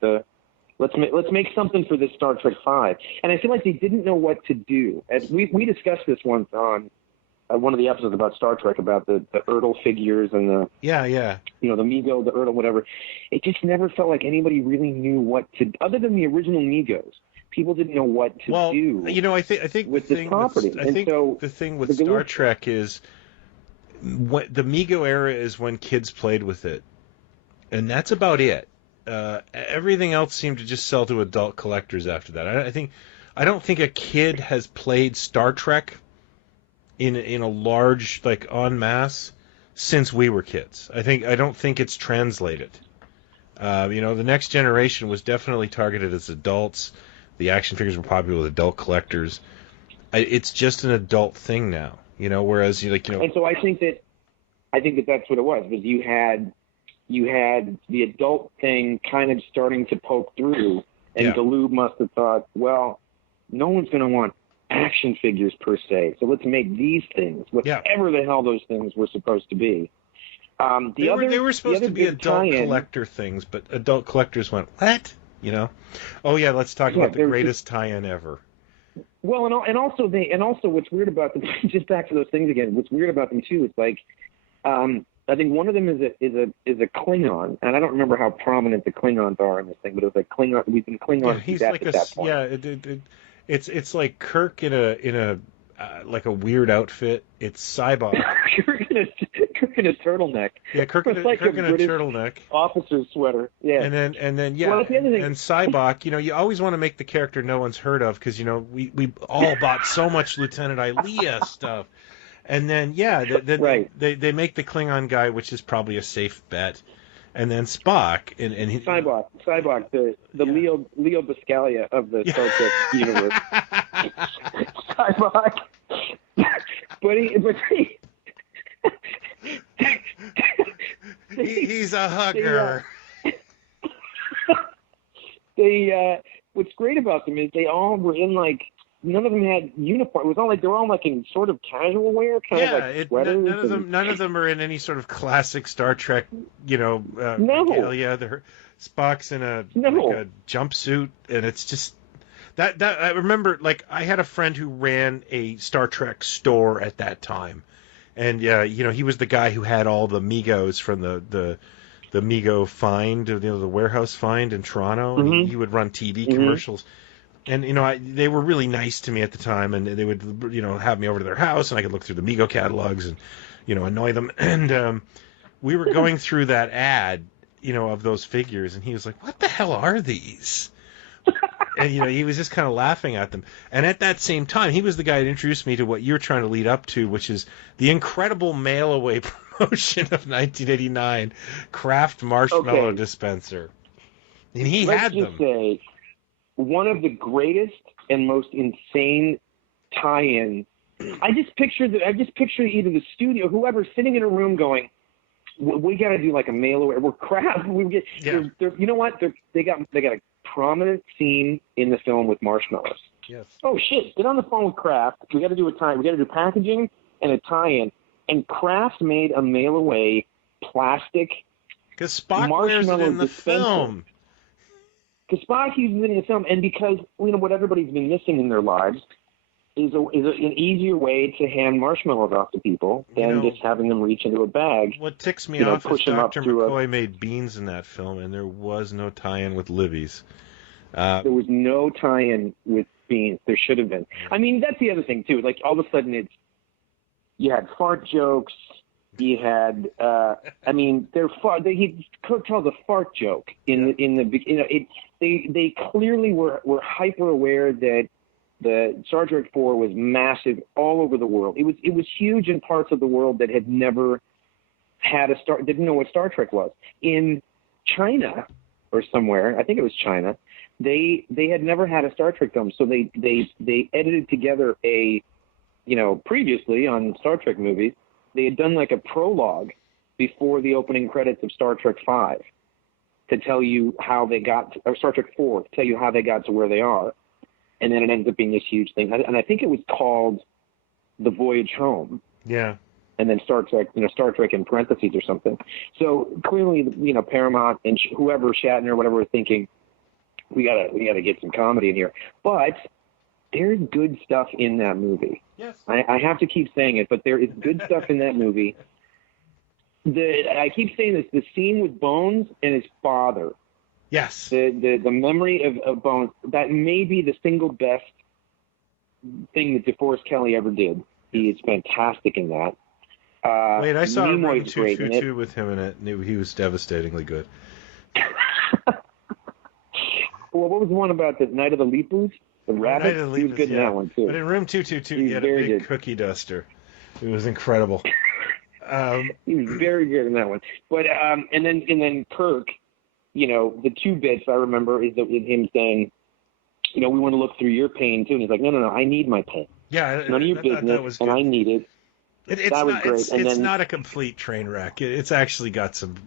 something for this Star Trek V. And I feel like they didn't know what to do. As we discussed this once on one of the episodes about Star Trek, about the Ertl figures and the the Mego, the Ertl, whatever. It just never felt like anybody really knew what to, other than the original Megos. People didn't know what to do. I think with the this thing property. The thing with Star Trek is. The Mego era is when kids played with it, and that's about it. Everything else seemed to just sell to adult collectors after that. I don't think a kid has played Star Trek in a large, like, en masse since we were kids. I don't think it's translated. The Next Generation was definitely targeted as adults. The action figures were popular with adult collectors. It's just an adult thing now. Whereas And so I think that that's what it was. Was you had the adult thing kind of starting to poke through, and Galoob must have thought, well, no one's going to want action figures per se, so let's make these things, whatever the hell those things were supposed to be. They were supposed to be adult collector things, but adult collectors went, what? you know? Oh yeah, let's talk Yeah, about the there's greatest tie-in ever. Well, and also what's weird about them, just back to those things again. What's weird about them too is like, I think one of them is a Klingon, and I don't remember how prominent the Klingons are in this thing, but it was like Klingon. We've been Klingons Yeah, he's to death like at that point. it's like Kirk in a like a weird outfit. It's Cybok. Kirk in a turtleneck. Yeah, Kirk in a British turtleneck. Officer's sweater. Yeah. And then yeah, Well, that's the other thing. and Cybok, you always want to make the character no one's heard of because we all bought so much Lieutenant Ilea stuff. And then Right. they make the Klingon guy, which is probably a safe bet. And then Spock and Cybok, the Leo Biscaglia of the Star Trek universe. Cybok. He's a hugger. What's great about them is they all were in like, none of them had uniform. It was all like they were all like in sort of casual wear, kind of like sweaters. None of them are in any sort of classic Star Trek, No. regalia. Spock's in like a jumpsuit, and it's just that I remember. Like I had a friend who ran a Star Trek store at that time, and he was the guy who had all the Migos from the Migo find, the warehouse find in Toronto, and he would run TV commercials. And they were really nice to me at the time, and they would have me over to their house, and I could look through the Migo catalogs and annoy them. And we were going through that ad, of those figures, and he was like, "What the hell are these?" And he was just kind of laughing at them. And at that same time, he was the guy that introduced me to what you're trying to lead up to, which is the incredible mail-away promotion of 1989, Kraft marshmallow dispenser. And he had them. Let's just say, one of the greatest and most insane tie-in. I just picture either the studio, whoever's sitting in a room going, "We got to do like a mail away. We're Kraft. We get, you know what? They got a prominent scene in the film with marshmallows. Yes. Oh shit! Get on the phone with Kraft. We got to do a tie. We got to do packaging and a tie-in. And Kraft made a mail away plastic. Because Spock wears it in the film. Because Spock uses it in the film, and because what everybody's been missing in their lives is an easier way to hand marshmallows off to people than just having them reach into a bag. What ticks me off is Dr. McCoy made beans in that film, and there was no tie-in with Libby's. There was no tie-in with beans. There should have been. I mean, that's the other thing too. Like all of a sudden, you had fart jokes. You had, Kirk tells a fart joke they clearly were hyper aware that the Star Trek 4 was massive all over the world. It was huge in parts of the world that had never didn't know what Star Trek was. In China or somewhere, I think it was China, they had never had a Star Trek film, so they edited together previously on Star Trek movies, they had done like a prologue before the opening credits of Star Trek 5 to tell you how they got or Star Trek 4 to tell you how they got to where they are. And then it ends up being this huge thing. And I think it was called The Voyage Home. Yeah. And then Star Trek in parentheses or something. So clearly, Paramount and whoever, Shatner, whatever, was thinking, we gotta get some comedy in here. But there's good stuff in that movie. Yes. I have to keep saying it, but there is good stuff in that movie. I keep saying this, the scene with Bones and his father. Yes. The memory of Bones, that may be the single best thing that DeForest Kelley ever did. He is fantastic in that. Wait, I saw Room Nimoy's great 222 with him in it, and he was devastatingly good. Well, what was the one about the Night of the Lepus? The rabbit? He was good in that one, too. But in Room 222, he had a big cookie duster. It was incredible. He was very good in that one. But and then Kirk, the two bits I remember is him saying, we want to look through your pain too. And he's like, no, I need my pain. Yeah, none of your business, and I need it. It's not a complete train wreck. It's actually got some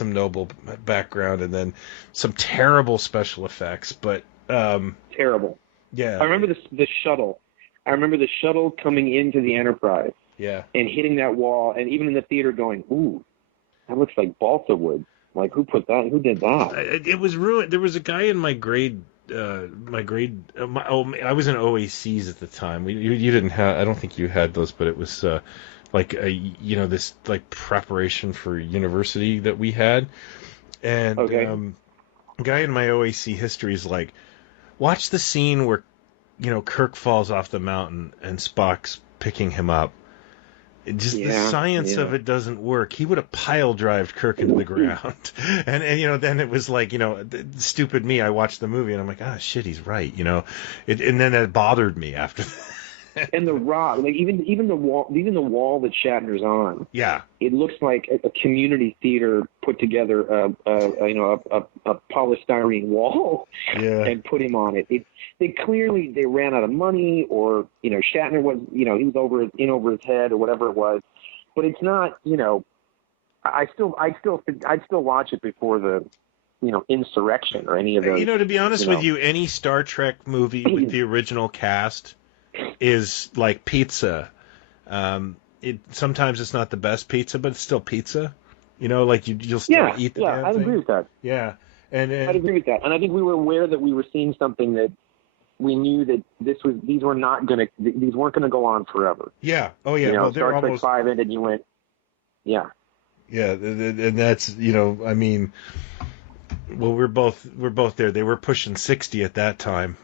noble background and then some terrible special effects, but terrible. Yeah. I remember the shuttle. I remember the shuttle coming into the Enterprise. Yeah. And hitting that wall, and even in the theater going, ooh, that looks like balsa wood. Like, who put that? Who did that? It was ruined. There was a guy in my grade. I was in OACs at the time. You didn't have. I don't think you had those, but it was this like preparation for university that we had. And a guy in my OAC history is like, watch the scene where Kirk falls off the mountain and Spock's picking him up. The science of it doesn't work. He would have pile drived Kirk into the ground, and then it was like stupid me. I watched the movie and I'm like, shit, he's right. And then that bothered me after that. And the rock, like even the wall that Shatner's on. Yeah, it looks like a community theater put together a polystyrene wall and put him on it. They clearly ran out of money, or Shatner was he was over his head or whatever it was. But it's not I'd still watch it before the Insurrection or any of those. To be honest with you, any Star Trek movie with the original cast is like pizza. Sometimes it's not the best pizza, but it's still pizza. Like you'll still eat the damn I'd thing. agree with that. Yeah, and I'd agree with that. And I think we were aware that we were seeing something that we knew that these weren't gonna go on forever. Yeah. Oh yeah. Well, Star Trek 5 ended, and you went, yeah. Yeah, and that's I mean, well, we're both there. They were pushing 60 at that time,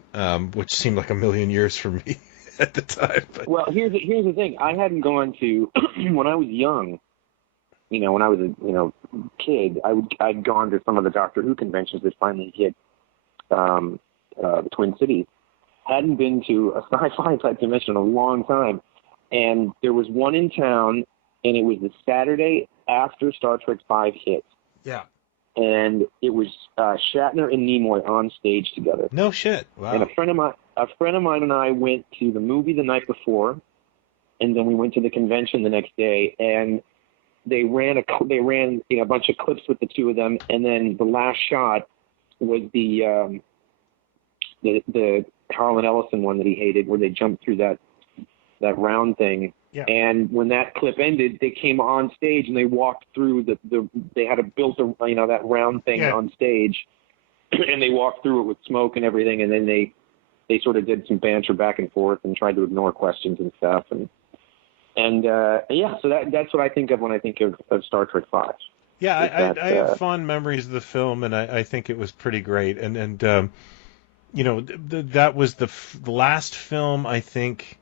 which seemed like a million years for me at the time. But. Well, here's the thing. I hadn't gone to when I was young. When I was a kid, I'd gone to some of the Doctor Who conventions that finally hit the Twin Cities. Hadn't been to a sci-fi type convention in a long time, and there was one in town, and it was the Saturday after Star Trek 5 hit. Yeah. And it was Shatner and Nimoy on stage together. No shit. Wow. And a friend of mine and I went to the movie the night before, and then we went to the convention the next day, and they ran a bunch of clips with the two of them, and then the last shot was the Harlan Ellison one that he hated, where they jumped through that round thing. Yeah. And when that clip ended, they came on stage and they walked through they had that round thing on stage, and they walked through it with smoke and everything, and then they sort of did some banter back and forth and tried to ignore questions and stuff, so that's what I think of when I think of Star Trek 5. Yeah, I have fond memories of the film, and I think it was pretty great, and that was the last film, I think.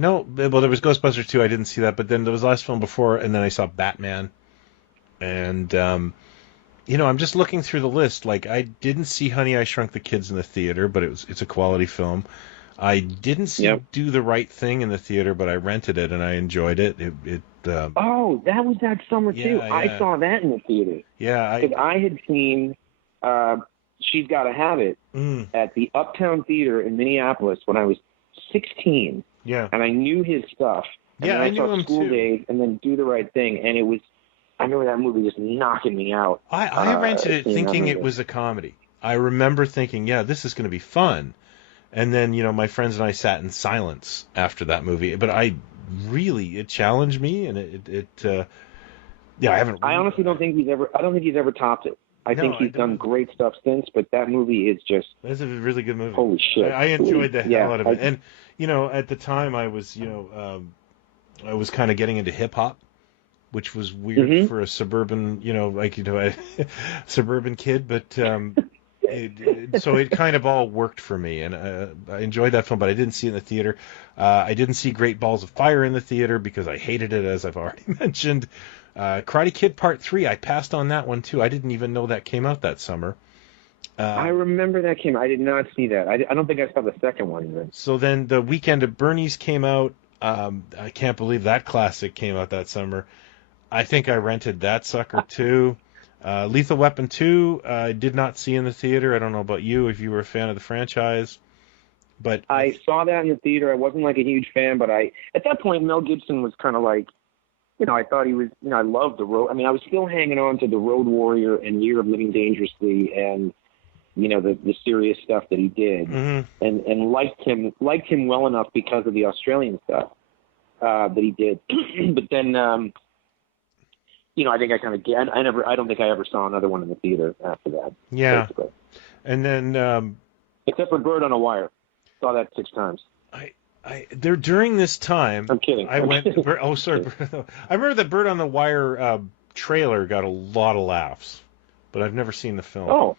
No, well, there was Ghostbusters 2. I didn't see that, but then there was the last film before, and then I saw Batman. And, I'm just looking through the list. Like, I didn't see Honey, I Shrunk the Kids in the theater, but it's a quality film. I didn't see Do the Right Thing in the theater, but I rented it, and I enjoyed it. That was that summer, too. Yeah. I saw that in the theater. Yeah. Because I had seen She's Gotta Have It at the Uptown Theater in Minneapolis when I was 16. Yeah. And I knew his stuff. And I knew him School too. Days and then Do the Right Thing. And I remember that movie just knocking me out. I rented it thinking it was a comedy. I remember thinking, this is going to be fun. And then, my friends and I sat in silence after that movie. But it challenged me, and I haven't. I honestly don't think he's ever topped it. I think he's done great stuff since, but that movie is just. It's a really good movie. Holy shit! I enjoyed the hell out of it, and at the time I was, I was kind of getting into hip hop, which was weird for a suburban, suburban kid, but so it kind of all worked for me, and I enjoyed that film, but I didn't see it in the theater. I didn't see Great Balls of Fire in the theater because I hated it, as I've already mentioned. Karate Kid Part 3, I passed on that one too. I didn't even know that came out that summer. I remember that came out. I did not see that. I don't think I saw the second one even. So then The Weekend at Bernie's came out. I can't believe that classic came out that summer. I think I rented that sucker too. Lethal Weapon 2, I did not see in the theater. I don't know about you, if you were a fan of the franchise. But I saw that in the theater. I wasn't like a huge fan, but at that point, Mel Gibson was kind of like, I thought he was, I loved the road. I mean, I was still hanging on to The Road Warrior and Year of Living Dangerously and, the serious stuff that he did, and liked him well enough because of the Australian stuff that he did. But then, I think I kind of I don't think I ever saw another one in the theater after that. Yeah. Basically. And then except for Bird on a Wire, saw that 6 times. During this time, I'm kidding. I went. Oh, sorry. I remember the Bird on the Wire trailer got a lot of laughs, but I've never seen the film. Oh.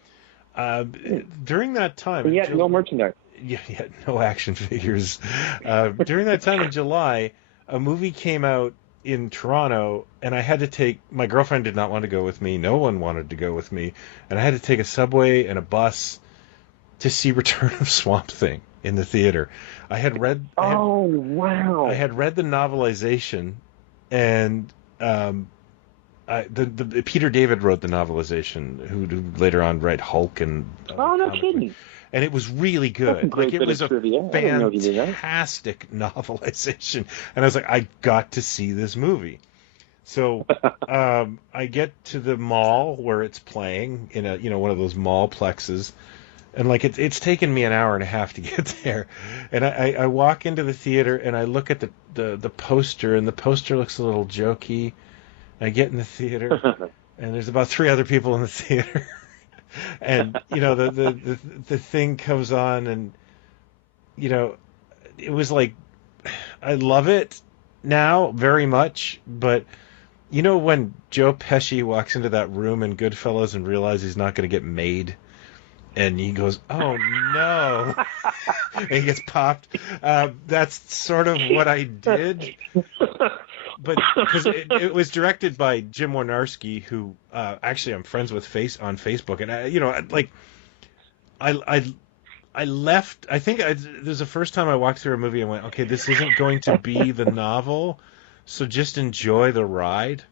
During that time, and yet no merchandise. Yeah, no action figures. During that time in July, a movie came out in Toronto, and I had to take. My girlfriend did not want to go with me. No one wanted to go with me, and I had to take a subway and a bus to see Return of Swamp Thing in the theater. I had read. Wow! I had read the novelization, and Peter David wrote the novelization, who later on wrote Hulk and. No kidding! And it was really good. Like, it was a fantastic novelization, and I was like, I got to see this movie. So I get to the mall where it's playing in one of those mall plexes. And like it's taken me an hour and a half to get there, and I walk into the theater and I look at the poster, and the poster looks a little jokey. I get in the theater, and there's about 3 other people in the theater, and the thing comes on, and it was like, I love it now very much, but when Joe Pesci walks into that room in Goodfellas and realizes he's not going to get made. And he goes, "Oh no!" and he gets popped. That's sort of what I did, but because it was directed by Jim Wynorski, who actually I'm friends with on Facebook, and I left. I think this was the first time I walked through a movie and went, "Okay, this isn't going to be the novel, so just enjoy the ride."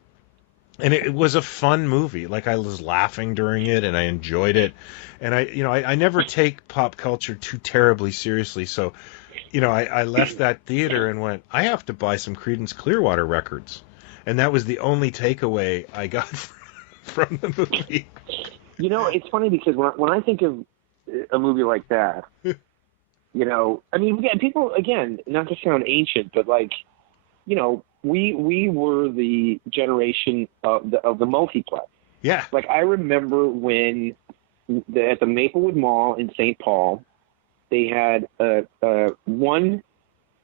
And it was a fun movie. Like, I was laughing during it, and I enjoyed it. And I never take pop culture too terribly seriously. So, I left that theater and went, I have to buy some Creedence Clearwater records. And that was the only takeaway I got from the movie. It's funny because when I think of a movie like that, people, again, not to sound ancient, but like, we were the generation of the multiplex. Yeah. Like, I remember when at the Maplewood Mall in St. Paul, they had one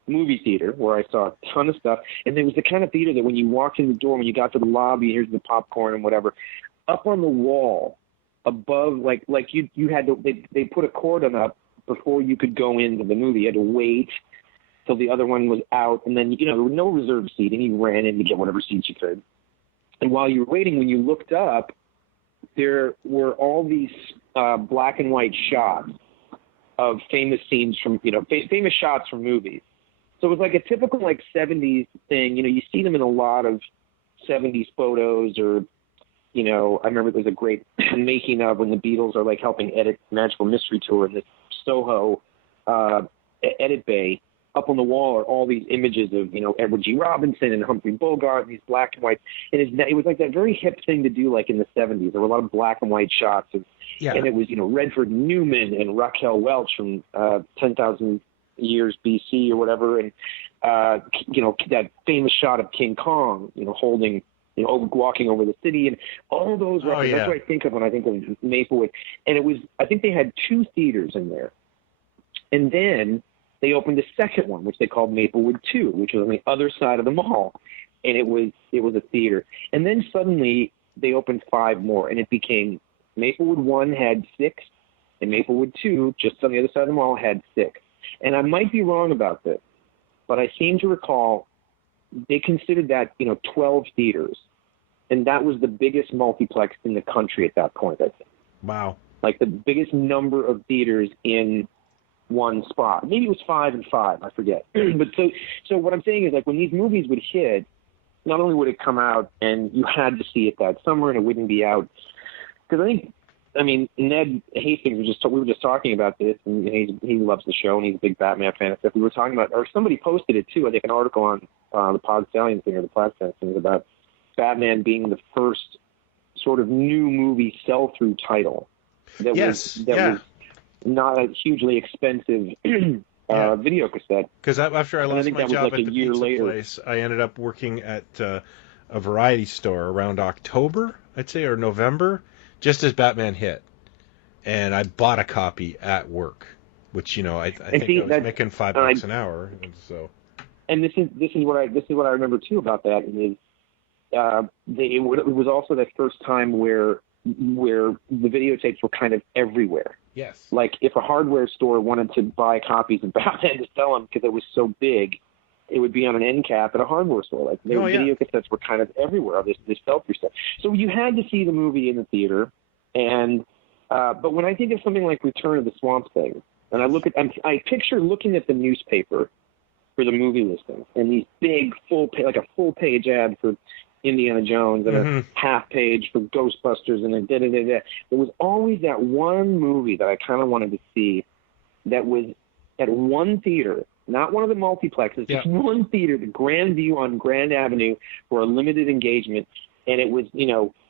movie theater where I saw a ton of stuff, and there was the kind of theater that when you walked in the door, when you got to the lobby, here's the popcorn and whatever, up on the wall above, like you had to, they put a cordon up before you could go into the movie. You had to wait till the other one was out, and then, there was no reserved seating. You ran in to get whatever seats you could. And while you were waiting, when you looked up, there were all these black and white shots of famous scenes from, famous shots from movies. So it was like a typical, 70s thing. You see them in a lot of 70s photos, or, I remember there's a great making of when the Beatles are, helping edit Magical Mystery Tour in this Soho edit bay. Up on the wall are all these images of, Edward G. Robinson and Humphrey Bogart, and these black and white. And it was like that very hip thing to do, in the 70s. There were a lot of black and white shots. And it was, Redford Newman and Raquel Welch from 10,000 Years BC or whatever. And, that famous shot of King Kong, holding, walking over the city. And all those records, that's what I think of when I think of Maplewood. And it was, I think they had 2 theaters in there. And then they opened a second one, which they called Maplewood 2, which was on the other side of the mall, and it was a theater. And then suddenly they opened 5 more, and it became Maplewood 1 had 6, and Maplewood 2, just on the other side of the mall, had 6. And I might be wrong about this, but I seem to recall they considered that 12 theaters, and that was the biggest multiplex in the country at that point, I think. Wow. Like the biggest number of theaters in one spot. Maybe it was 5 and 5, I forget. But so what I'm saying is, when these movies would hit, not only would it come out and you had to see it that summer and it wouldn't be out, because Ned Hastings we were just talking about this, and he loves the show and he's a big Batman fan and stuff. We were talking about, or somebody posted it too, I think an article on the Pod Stallions thing or the Platform thing about Batman being the first sort of new movie sell-through title that was not a hugely expensive video cassette. Because after I lost my job at the pizza later. place, I ended up working at a variety store around October, I'd say, or November, just as Batman hit. And I bought a copy at work, which, I think I was making $5 an hour. And so. And this is what I remember too about that is it was also that first time where the videotapes were kind of everywhere. Yes. Like if a hardware store wanted to buy copies of Batman to sell them because it was so big, it would be on an end cap at a hardware store. Like video cassettes were kind of everywhere. This felt through stuff. So you had to see the movie in the theater, and but when I think of something like Return of the Swamp Thing, and I picture looking at the newspaper for the movie listing and these big full page ad for Indiana Jones and a half page for Ghostbusters and There was always that one movie that I kind of wanted to see that was at one theater, not one of the multiplexes, just one theater, the Grand View on Grand Avenue for a limited engagement. And it was,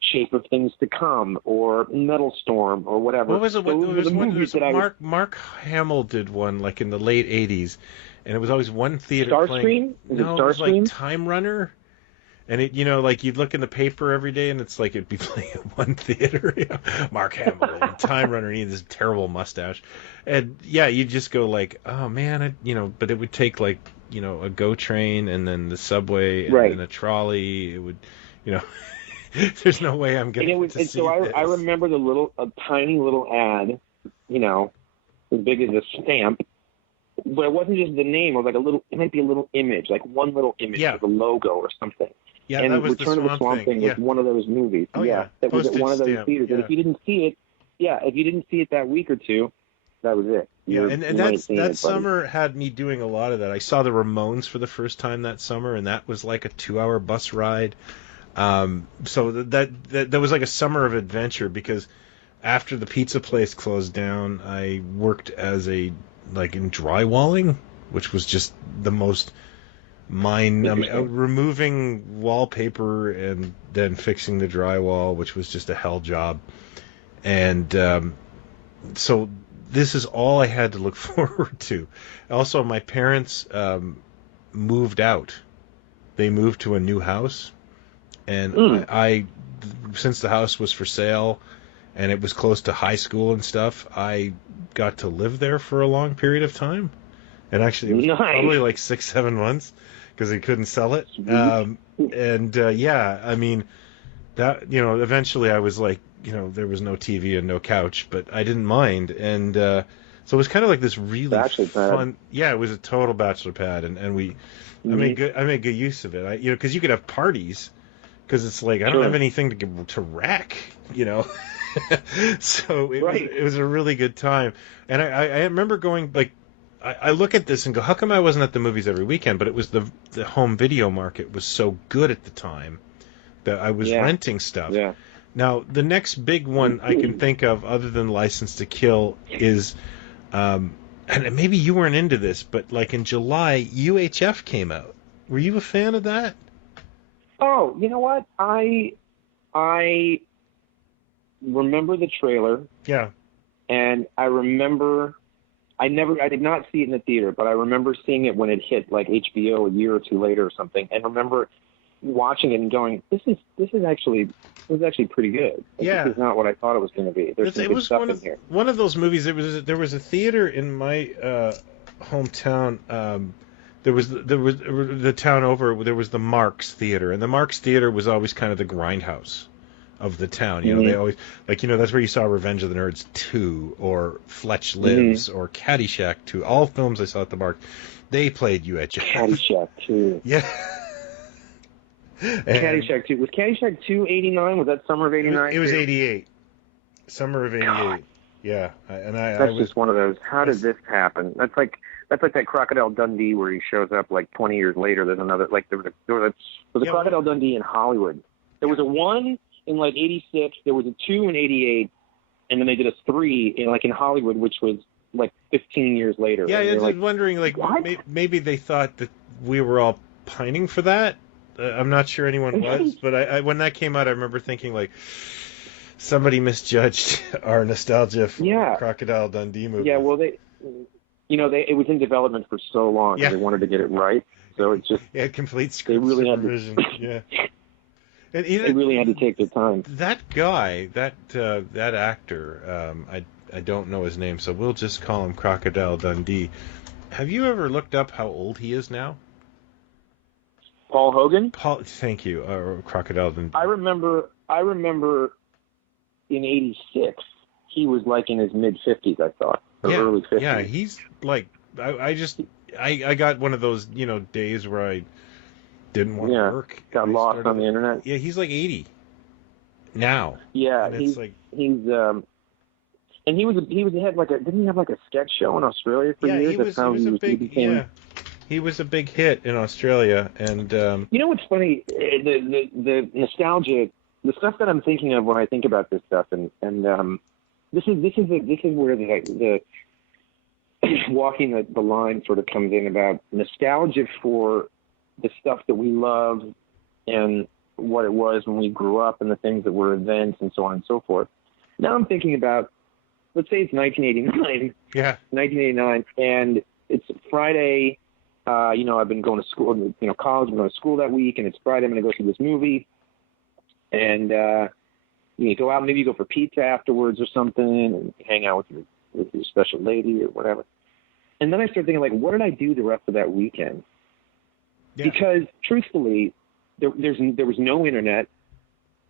Shape of Things to Come or Metal Storm or whatever. What was it? Mark Hamill did one like in the late 80s, and it was always one theater Starscream? It was like Time Runner. And it, like you'd look in the paper every day, and it's like it'd be playing at one theater. Mark Hamill, and Time Runner, and he had this terrible mustache, and you'd just go like, oh man, but it would take like a GO train and then the subway and then a trolley. It would, there's no way I'm getting to see this. So I remember a tiny little ad, as big as a stamp. But it wasn't just the name. It was like it might be a little image, like one little image with a logo or something. Yeah, and that was Return of the Swamp Thing was one of those movies. Oh, yeah. That was at one of those stamp. theaters. And if you didn't see it, that week or two, that was it. That summer had me doing a lot of that. I saw the Ramones for the first time that summer, and that was like a 2-hour bus ride. So that was like a summer of adventure because after the pizza place closed down, I worked as in drywalling, which was just the most removing wallpaper and then fixing the drywall, which was just a hell job. And so this is all I had to look forward to. Also, my parents moved out. They moved to a new house, and I since the house was for sale and it was close to high school and stuff, I got to live there for a long period of time. And actually, it was probably like 6-7 months because they couldn't sell it. I mean, that, eventually I was like, there was no TV and no couch, but I didn't mind. And so it was kind of like this really bachelor fun. Pad. Yeah, it was a total bachelor pad, and I made good use of it. Because you could have parties, because it's like I don't have anything to rack, So it was a really good time, and I remember going like. I look at this and go, how come I wasn't at the movies every weekend? But it was the home video market was so good at the time that I was renting stuff. Yeah. Now, the next big one I can think of, other than License to Kill, is, and maybe you weren't into this, but like in July, UHF came out. Were you a fan of that? Oh, you know what? I remember the trailer. Yeah. And I remember... I did not see it in the theater, but I remember seeing it when it hit like HBO a year or two later or something, and remember watching it and going, "This is actually pretty good. This is not what I thought it was going to be." There's some good stuff in here. One of those movies. There was a theater in my hometown. There was the town over. There was the Marx Theater, and the Marx Theater was always kind of the grindhouse of the town. They always that's where you saw Revenge of the Nerds 2 or Fletch Lives or Caddyshack 2. All films I saw at the Mark, they played UHF. Caddyshack 2. Yeah. Caddyshack 2. Was Caddyshack 2 89? Was that summer of 89? It was 88. Summer of 88. God. Yeah. That's just one of those. How did this happen? That's like that Crocodile Dundee where he shows up like 20 years later. There's another there was a Crocodile Dundee in Hollywood. There was a 1 in like 86, there was a 2 in 88, and then they did a 3 in Hollywood, which was like 15 years later. Yeah, I was wondering, maybe they thought that we were all pining for that. I'm not sure anyone was, but I when that came out, I remember thinking like somebody misjudged our nostalgia for Crocodile Dundee movie. Yeah, well, it was in development for so long, and they wanted to get it right, so it's just complete script they really supervision. And they really had to take their time. That guy, that actor, I don't know his name, so we'll just call him Crocodile Dundee. Have you ever looked up how old he is now? Paul Hogan? Thank you, Crocodile Dundee. I remember in '86 he was like in his mid-50s, I thought, or early 50s. Yeah, he's like, I got one of those, days where I didn't want to work. Got lost on the internet. Yeah, he's like 80 now. Yeah, and he's and he had like didn't he have like a sketch show in Australia for years? He was a big hit in Australia, and you know what's funny? The nostalgia, the stuff that I'm thinking of when I think about this stuff, and this is where the walking the line sort of comes in about nostalgia for the stuff that we love and what it was when we grew up and the things that were events and so on and so forth. Now I'm thinking about, let's say it's 1989. Yeah. 1989, and it's Friday. I've been going to school, college. I'm going to school that week, and it's Friday. I'm going to go see this movie, and you go out. Maybe you go for pizza afterwards or something, and hang out with your special lady or whatever. And then I start thinking, like, what did I do the rest of that weekend? Yeah. Because truthfully, there was no internet.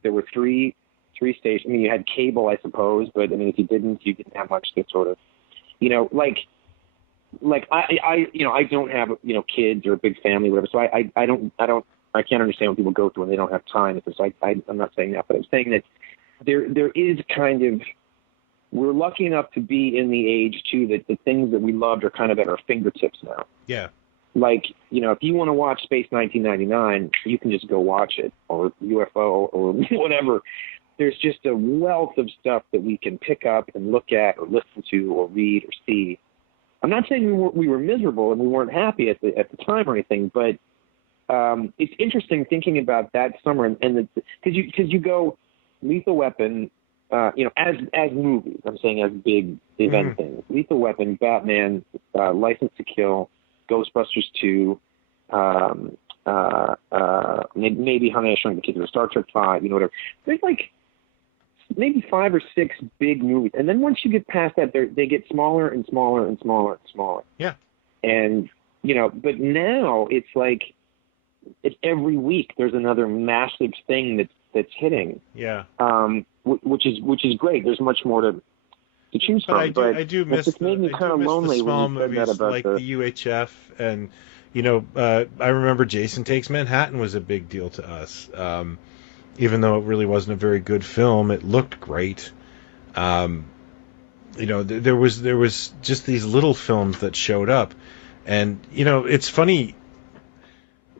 There were three stations. I mean, you had cable, I suppose, but I mean, if you didn't have much to sort of, I don't have kids or a big family, or whatever. So I can't understand what people go through when they don't have time. So I'm not saying that, but I'm saying that there is kind of, we're lucky enough to be in the age too that the things that we loved are kind of at our fingertips now. Yeah. Like, if you want to watch Space 1999, you can just go watch it, or UFO or whatever. There's just a wealth of stuff that we can pick up and look at or listen to or read or see. I'm not saying we were miserable and we weren't happy at the time or anything, but it's interesting thinking about that summer and because you go Lethal Weapon, as movies. I'm saying as big event things. Lethal Weapon, Batman, License to Kill, Ghostbusters 2, maybe Honey, I Shrunk the Kids, or Star Trek 5, whatever. There's like maybe 5 or 6 big movies, and then once you get past that, they get smaller and smaller and smaller and smaller. Yeah. And but now it's like every week there's another massive thing that's hitting. Yeah. Which is great. There's much more to choose from. I do miss. It made me kind of lonely small when you said movies that about like the UHF, and I remember Jason Takes Manhattan was a big deal to us. Even though it really wasn't a very good film, it looked great. There was just these little films that showed up, and it's funny.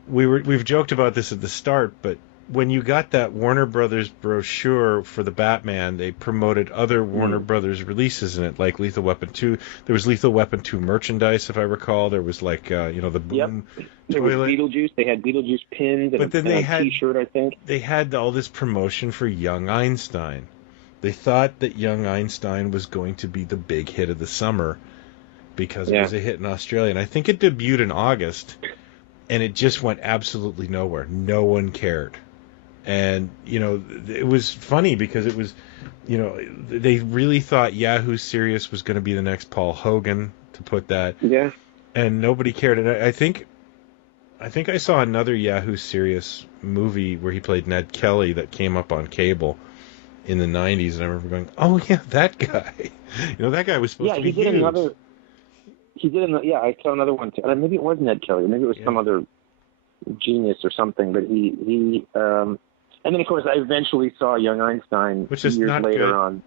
We've joked about this at the start, but when you got that Warner Brothers brochure for the Batman, they promoted other Warner Brothers releases in it, like Lethal Weapon 2. There was Lethal Weapon 2 merchandise, if I recall. There was like, the Boom toilet. There was Beetlejuice. They had Beetlejuice pins and a T-shirt, I think. They had all this promotion for Young Einstein. They thought that Young Einstein was going to be the big hit of the summer because it was a hit in Australia. And I think it debuted in August, and it just went absolutely nowhere. No one cared. And, it was funny because it was, they really thought Yahoo Serious was going to be the next Paul Hogan, to put that. Yeah. And nobody cared. And I think I saw another Yahoo Serious movie where he played Ned Kelly that came up on cable in the 90s. And I remember going, oh, yeah, that guy. That guy was supposed to be huge. I saw another one too. Maybe it was Ned Kelly. Maybe it was some other genius or something. But he and then, of course, I eventually saw Young Einstein which is years not later good. On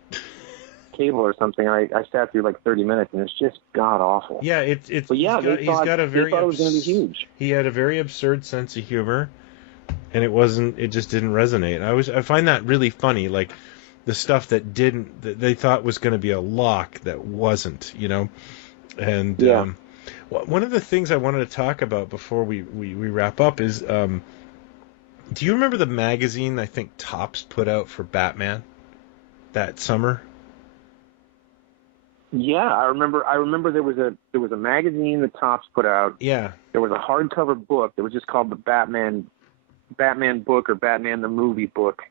cable or something. I sat through like 30 minutes, and it's just god-awful. Yeah, But yeah, he's got a very... They thought it was going to be huge. He had a very absurd sense of humor, and it just didn't resonate. I find that really funny, like the stuff that they thought was going to be a lock that wasn't, And one of the things I wanted to talk about before we wrap up is... do you remember the magazine I think Topps put out for Batman that summer? Yeah, I remember there was a magazine that Topps put out. Yeah. There was a hardcover book that was just called the Batman Batman book or Batman the movie book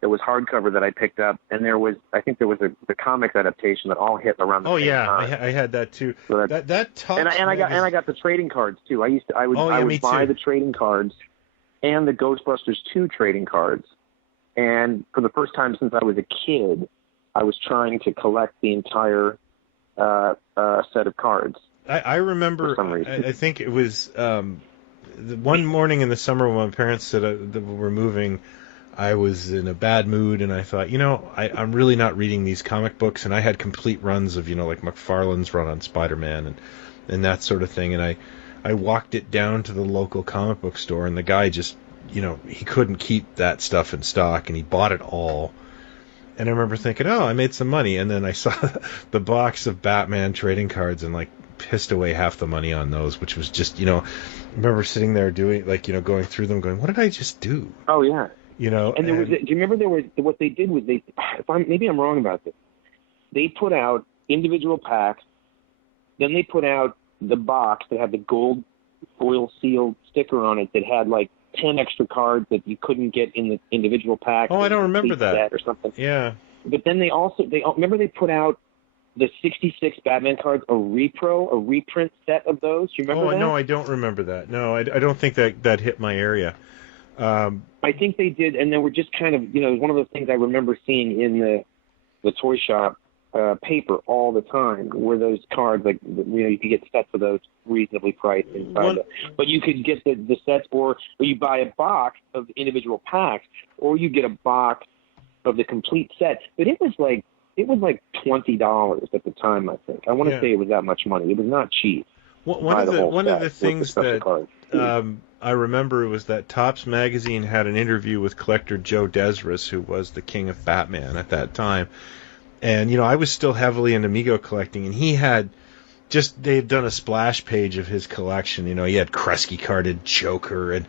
that was hardcover that I picked up, and I think there was the comics adaptation that all hit around the same time. I had that too. So that Topps and I got the trading cards too. I would buy the trading cards and the Ghostbusters 2 trading cards. And for the first time since I was a kid, I was trying to collect the entire set of cards. I remember, for some reason. I think it was one morning in the summer when my parents said that we were moving, I was in a bad mood, and I thought, I'm really not reading these comic books, and I had complete runs of, like McFarlane's run on Spider-Man and that sort of thing, and I walked it down to the local comic book store, and the guy just, he couldn't keep that stuff in stock, and he bought it all. And I remember thinking, I made some money, and then I saw the box of Batman trading cards and, pissed away half the money on those, which was just, I remember sitting there doing, going through them going, what did I just do? Oh, yeah. And there was, do you remember what they did was maybe I'm wrong about this. They put out individual packs, then they put out the box that had the gold foil sealed sticker on it that had 10 extra cards that you couldn't get in the individual pack. Oh, I don't remember that. Or something. Yeah. But then they put out the 66 Batman cards, a reprint set of those. You remember that? No, I don't remember that. No, I don't think that hit my area. I think they did, and they were just kind of, it was one of those things I remember seeing in the toy shop paper all the time, were those cards, you could get sets of those reasonably priced inside but you could get the sets, or you buy a box of individual packs, or you get a box of the complete set. But it was like $20 at the time, I think. I want to say it was that much money. It was not cheap. One of the things that I remember was that Topps magazine had an interview with collector Joe Desris, who was the king of Batman at that time. And, I was still heavily into Mego collecting, and they had done a splash page of his collection. He had Kresge carded Joker,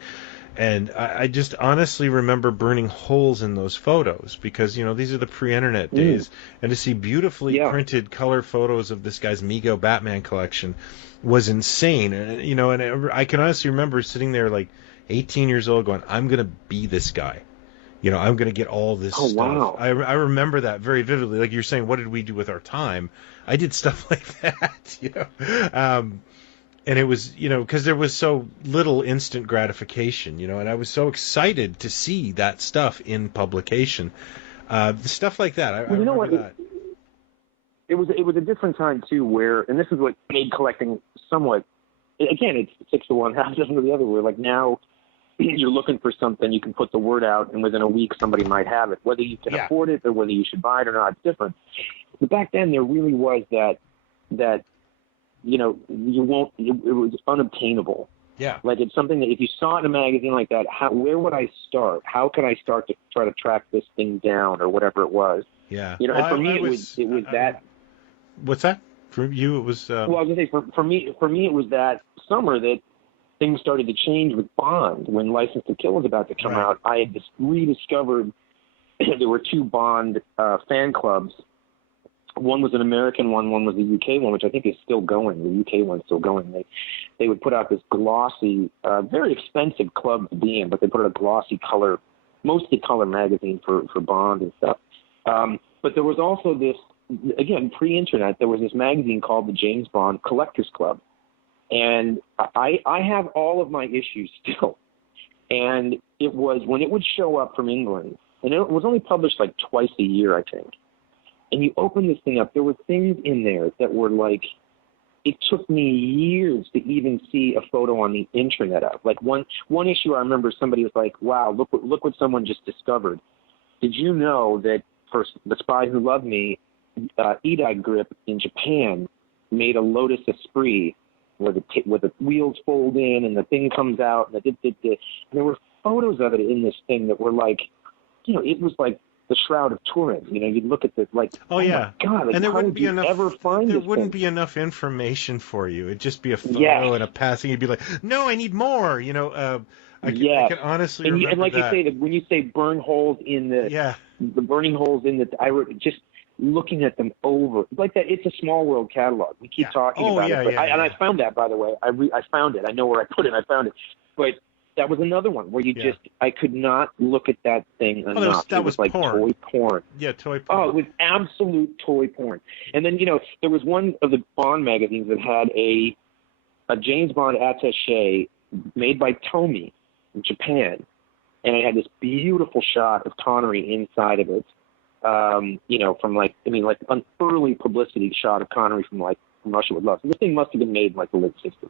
and I just honestly remember burning holes in those photos because, these are the pre-internet days, and to see beautifully printed color photos of this guy's Mego Batman collection was insane. And, and I can honestly remember sitting there 18 years old going, I'm going to be this guy. I'm going to get all this stuff. Wow. I remember that very vividly. Like you're saying, what did we do with our time? I did stuff like that, and it was, because there was so little instant gratification, and I was so excited to see that stuff in publication. Stuff like that. I remember that. It was a different time, too, where, and this is what made collecting somewhat, again, it's 6 to 1, half dozen to the other, where now you're looking for something, you can put the word out, and within a week somebody might have it. Whether you can afford it or whether you should buy it or not, it's different. But back then there really was that it was unobtainable. Yeah. It's something that if you saw it in a magazine like that, where would I start? How could I start to try to track this thing down or whatever it was? Yeah. And for me it was that. What's that? For you, it was. Well, I was gonna say for me it was that summer that things started to change with Bond. When License to Kill was about to come out, I had rediscovered there were 2 Bond fan clubs. One was an American one was a UK one, which I think is still going. The UK one's still going. They would put out this glossy, very expensive club to be in, but they put out a glossy color, mostly color magazine for Bond and stuff. But there was also this, again, pre-internet, there was this magazine called the James Bond Collectors Club. And I have all of my issues still. And it was, when it would show up from England, and it was only published twice a year, I think. And you open this thing up, there were things in there that were it took me years to even see a photo on the internet of. One issue I remember somebody was like, wow, look what someone just discovered. Did you know that for The Spy Who Loved Me, Edai Grip in Japan made a Lotus Esprit where the wheels fold in and the thing comes out, and there were photos of it in this thing that were it was like the Shroud of Turin. You'd look at the oh yeah, my God, and there wouldn't be enough. Ever find there this wouldn't thing? be enough information for you. It'd just be a photo and a passing. You'd be like, no, I need more. I can honestly remember and like that. you say, that when you say burn holes in the burning holes in the, I wrote just looking at them over like that. It's a Small World catalog. We keep talking about it, and I found that, by the way. I found it. I know where I put it. I found it, but That was another one where I could not look at that thing enough. That was like porn. Toy porn. Yeah, toy porn. Oh, it was absolute toy porn. And then, there was one of the Bond magazines that had a James Bond attaché made by Tomy in Japan. And it had this beautiful shot of Connery inside of it. From an early publicity shot of Connery from Russia with Love. So this thing must have been made in the late 60s.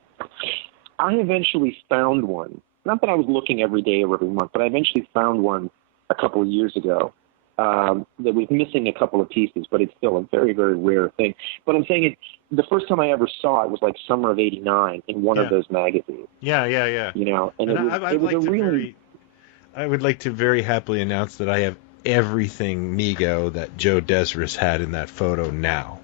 I eventually found one. Not that I was looking every day or every month, but I eventually found one a couple of years ago that was missing a couple of pieces, but it's still a very, very rare thing. But I'm saying the first time I ever saw it was summer of '89 in one of those magazines. Yeah. I would like to very happily announce that I have everything Mego that Joe Desris had in that photo now.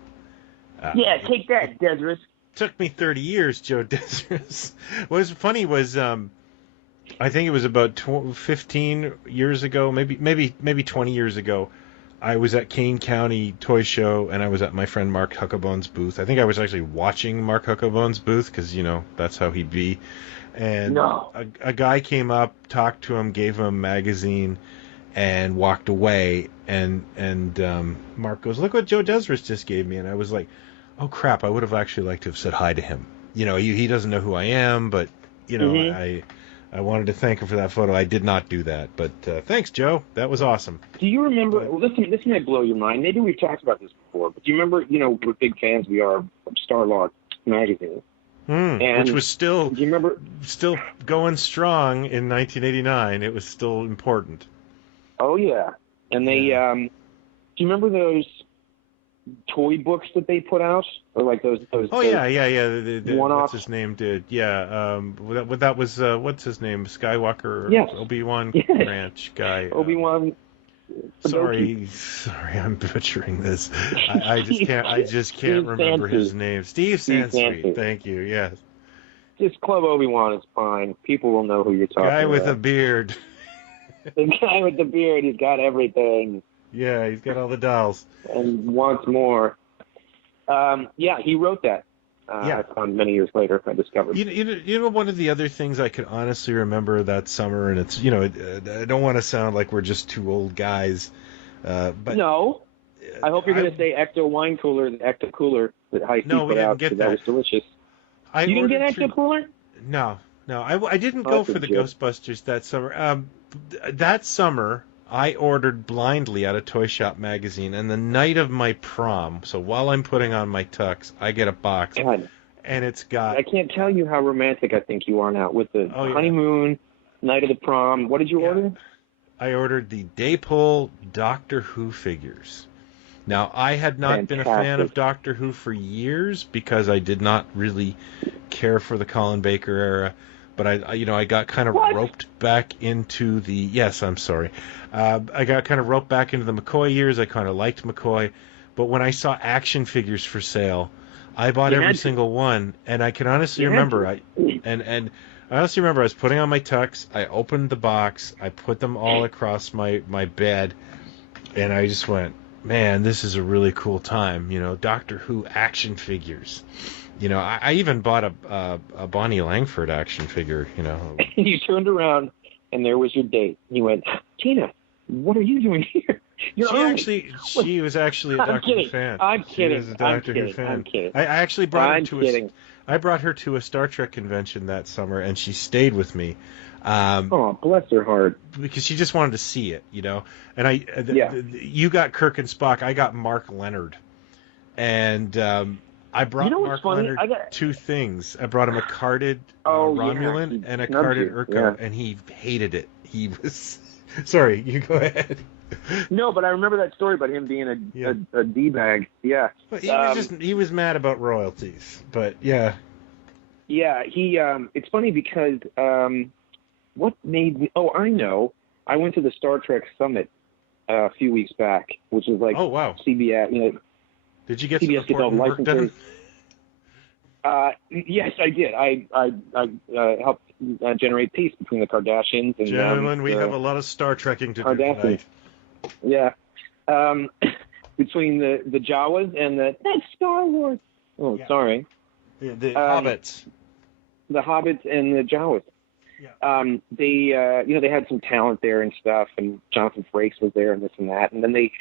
Take that, Desris. Took me 30 years, Joe Desris. What was funny was, I think it was about 15 years ago, maybe 20 years ago, I was at Kane County Toy Show, and I was at my friend Mark Huckabone's booth. I think I was actually watching Mark Huckabone's booth, because, that's how he'd be. And a guy came up, talked to him, gave him a magazine, and walked away. And Mark goes, "Look what Joe Desris just gave me." And I was like, oh crap, I would have actually liked to have said hi to him. He doesn't know who I am, but I wanted to thank him for that photo. I did not do that, but thanks, Joe. That was awesome. Do you remember? This might blow your mind. Maybe we've talked about this before, but do you remember? What big fans we are of Starlog magazine, which was still. Do you remember? Still going strong in 1989. It was still important. Oh yeah, and they. Do you remember those toy books that they put out, or those? Oh yeah. One-off. What's his name did? Yeah. That was what's his name? Skywalker. Yes. Obi-Wan Ranch guy. Obi-Wan. Sorry, I'm butchering this. I just can't remember his name. Steve Sansweet. Thank you. Yes. Just Club Obi-Wan is fine. People will know who you're talking about. Guy with a beard. The guy with the beard. He's got everything. Yeah, he's got all the dolls. And wants more. He wrote that. I found many years later. I discovered. One of the other things I could honestly remember that summer, and it's I don't want to sound like we're just two old guys, but no. I hope you're going to say Ecto Wine Cooler, the Ecto Cooler that High Seas put out. Get that was delicious. You didn't get Ecto Cooler? No. I didn't go for the Ghostbusters that summer. That summer, I ordered blindly out of Toy Shop magazine, and the night of my prom, so while I'm putting on my tux, I get a box, and it's got... I can't tell you how romantic I think you are now with the honeymoon, night of the prom. What did you order? I ordered the Daypole Doctor Who figures. Now, I had not been a fan of Doctor Who for years because I did not really care for the Colin Baker era. But I got kind of roped back into the... Yes, I'm sorry. I got kind of roped back into the McCoy years. I kind of liked McCoy. But when I saw action figures for sale, I bought every single one. And I can honestly remember... I honestly remember I was putting on my tux. I opened the box. I put them all across my bed. And I just went, man, this is a really cool time. Doctor Who action figures. I even bought a Bonnie Langford action figure, You turned around, and there was your date. You went, Tina, what are you doing here? She was actually a Doctor Who fan. I'm kidding. She was a Doctor Who fan. I'm kidding. I actually brought her to a Star Trek convention that summer, and she stayed with me. Bless her heart. Because she just wanted to see it, And you got Kirk and Spock. I got Mark Leonard. And... I brought Mark Leonard two things. I brought him a carded Romulan and a carded Urko, and he hated it. He was... Sorry, you go ahead. No, but I remember that story about him being a D-bag. Yeah. But he was mad about royalties, but yeah. Yeah, it's funny because what made me... Oh, I know. I went to the Star Trek Summit a few weeks back, which is like CBS, Did you get some important work done? Yes, I did. I helped generate peace between the Kardashians and gentlemen. We have a lot of Star Trekking to do tonight. Yeah, between the Jawas and that's Star Wars. Oh, sorry. The Hobbits. The Hobbits and the Jawas. they had some talent there and stuff, and Jonathan Frakes was there and this and that, and then they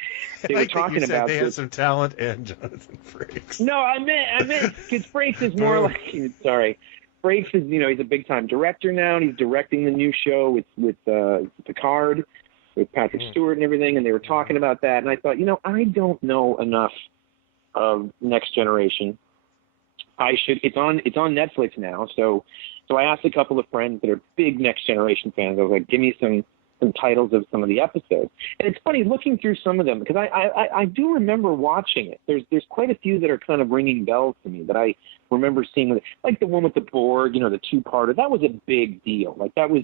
were talking about they had some talent and Jonathan Frakes. No, I meant because Frakes is more like Frakes is he's a big time director now, and he's directing the new show with Picard, with Patrick Stewart and everything, and they were talking about that, and I thought, I don't know enough of Next Generation. It's on Netflix now, so I asked a couple of friends that are big Next Generation fans. I was like, give me some titles of some of the episodes. And it's funny looking through some of them, because I do remember watching it. There's quite a few that are kind of ringing bells to me that I remember seeing, like the one with the Borg, the two-parter. That was a big deal. Like that was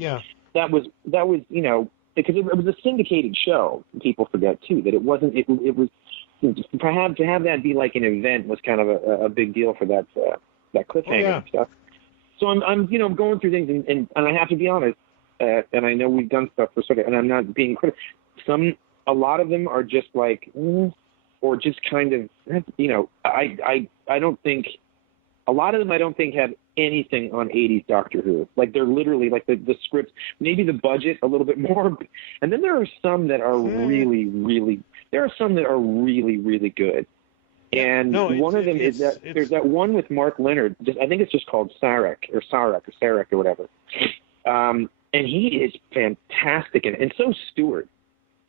because it was a syndicated show. People forget too that it wasn't. It was perhaps to have that be like an event was kind of a big deal for that cliffhanger and stuff. So I'm going through things and I have to be honest, and I know we've done stuff for sort of, and I'm not being critical. A lot of them are just like, or just kind of, I don't think, a lot of them I don't think have anything on 80s Doctor Who. Like they're literally like the scripts, maybe the budget a little bit more, and then there are some that are really, really, really good. And one of them is that there's that one with Mark Leonard. I think it's just called Sarek or whatever. And he is fantastic, and so Stewart.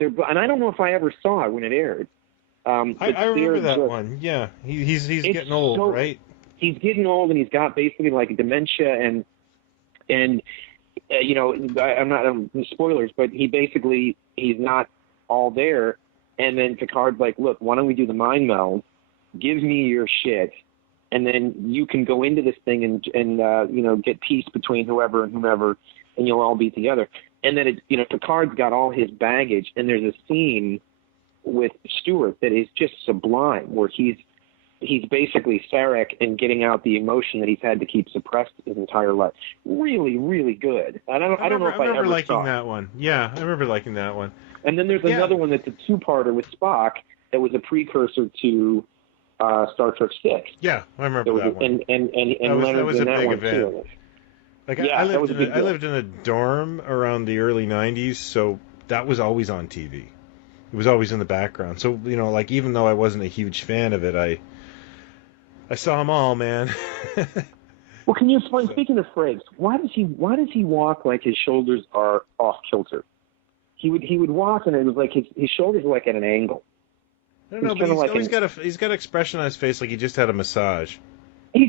And I don't know if I ever saw it when it aired. I remember that one. Yeah, he's getting old, right? He's getting old, and he's got basically like dementia, and I'm not spoilers, but he's not all there. And then Picard's like, look, why don't we do the mind meld? Give me your shit, and then you can go into this thing and get peace between whoever and whomever, and you'll all be together. And then Picard's got all his baggage, and there's a scene with Stewart that is just sublime, where he's basically Sarek and getting out the emotion that he's had to keep suppressed his entire life. Really, really good. I don't know if I remember ever liking saw that one. Yeah, I remember liking that one. And then there's another one that's a two-parter with Spock that was a precursor to Star Trek 6. Yeah, I remember that one. And that was a big event. Too. Like I lived in a dorm around the early 90s, so that was always on TV. It was always in the background. So, like even though I wasn't a huge fan of it, I saw them all, man. Well, can you explain? Speaking of Frakes, why does he walk like his shoulders are off kilter? He would walk, and it was like his shoulders were like at an angle. I don't know, but he's got an expression on his face like he just had a massage. He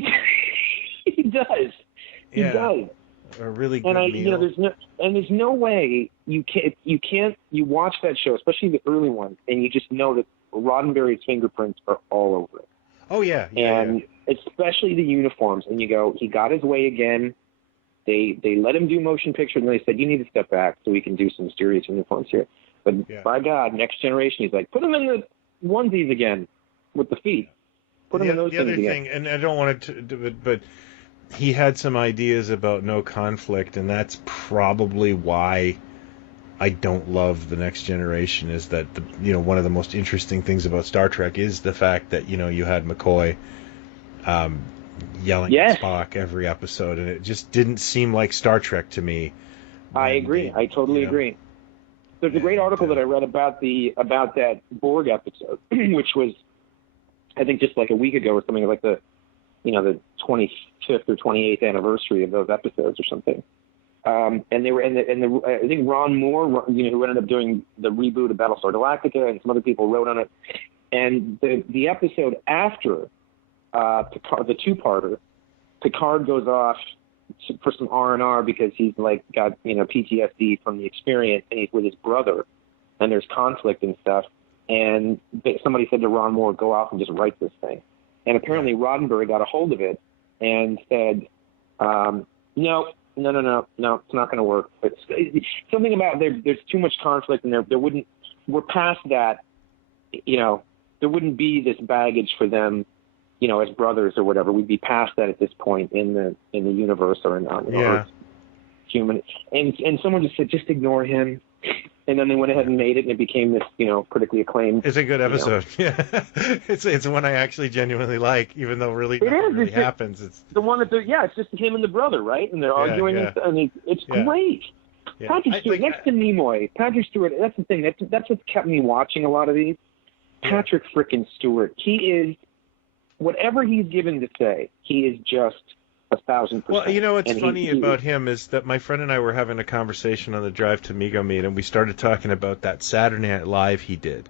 does. He does. A really good meal. There's no way you watch that show, especially the early ones, and you just know that Roddenberry's fingerprints are all over it. Oh yeah. And especially the uniforms, and you go, he got his way again. They let him do motion picture, and they said, you need to step back so we can do some serious uniforms here. But by God, Next Generation, he's like, put him in the onesies again with the feet. Put him in those things again. The other thing, and I don't want to do it, but he had some ideas about no conflict, and that's probably why I don't love the Next Generation. Is that one of the most interesting things about Star Trek is the fact that you had McCoy yelling at Spock every episode, and it just didn't seem like Star Trek to me. I agree. I totally agree. There's a great article that I read about that Borg episode, which was, I think, just like a week ago or something, like the 25th or 28th anniversary of those episodes or something. And they were, I think Ron Moore, who ended up doing the reboot of Battlestar Galactica, and some other people wrote on it. And the episode after Picard, the two-parter, Picard goes off for some R&R because he's like got PTSD from the experience, and he's with his brother, and there's conflict and stuff. And somebody said to Ron Moore, "Go off and just write this thing." And apparently Roddenberry got a hold of it and said, "No, it's not going to work." But something about there's too much conflict, and we're past that. There wouldn't be this baggage for them, as brothers or whatever. We'd be past that at this point in the universe or in Earth, human. And someone just said, just ignore him. and then they went ahead and made it, and it became this, critically acclaimed. It's a good episode. Yeah, it's one I actually genuinely like, even though really nothing really happens. It's the one that it's just him and the brother, right? And they're arguing, and it's great. Yeah. Patrick Stewart, next to Nimoy, Patrick Stewart. That's the thing. That's what's kept me watching a lot of these. Patrick frickin' Stewart. He is, whatever he's given to say, he is just 1,000%. Well, what's funny about him is that my friend and I were having a conversation on the drive to Mego Meet, and we started talking about that Saturday Night Live he did,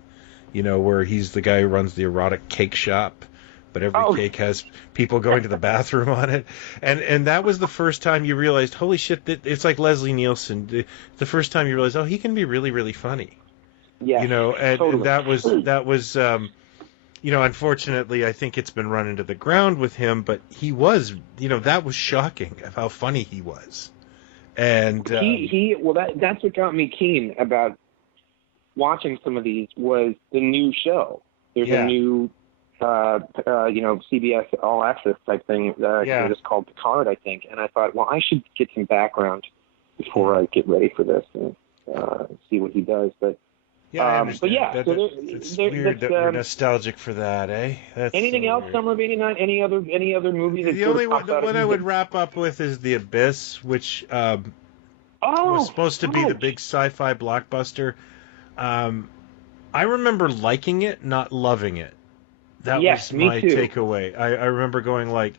where he's the guy who runs the erotic cake shop, but every cake has people going to the bathroom on it. And that was the first time you realized, holy shit, it's like Leslie Nielsen. The first time you realized, he can be really, really funny. Yeah, and totally. that was unfortunately, I think it's been run into the ground with him, but he was, that was shocking of how funny he was. And that's what got me keen about watching some of these was the new show. There's a new, CBS All Access type thing. It's called Picard, I think. And I thought, well, I should get some background before I get ready for this and see what he does. But yeah, I understand. But it's weird that we're nostalgic for that, eh? That's anything else? Weird. Summer of '89? Any other movie? The only one I would wrap up with is The Abyss, which was supposed to be the big sci-fi blockbuster. I remember liking it, not loving it. That was my takeaway. I remember going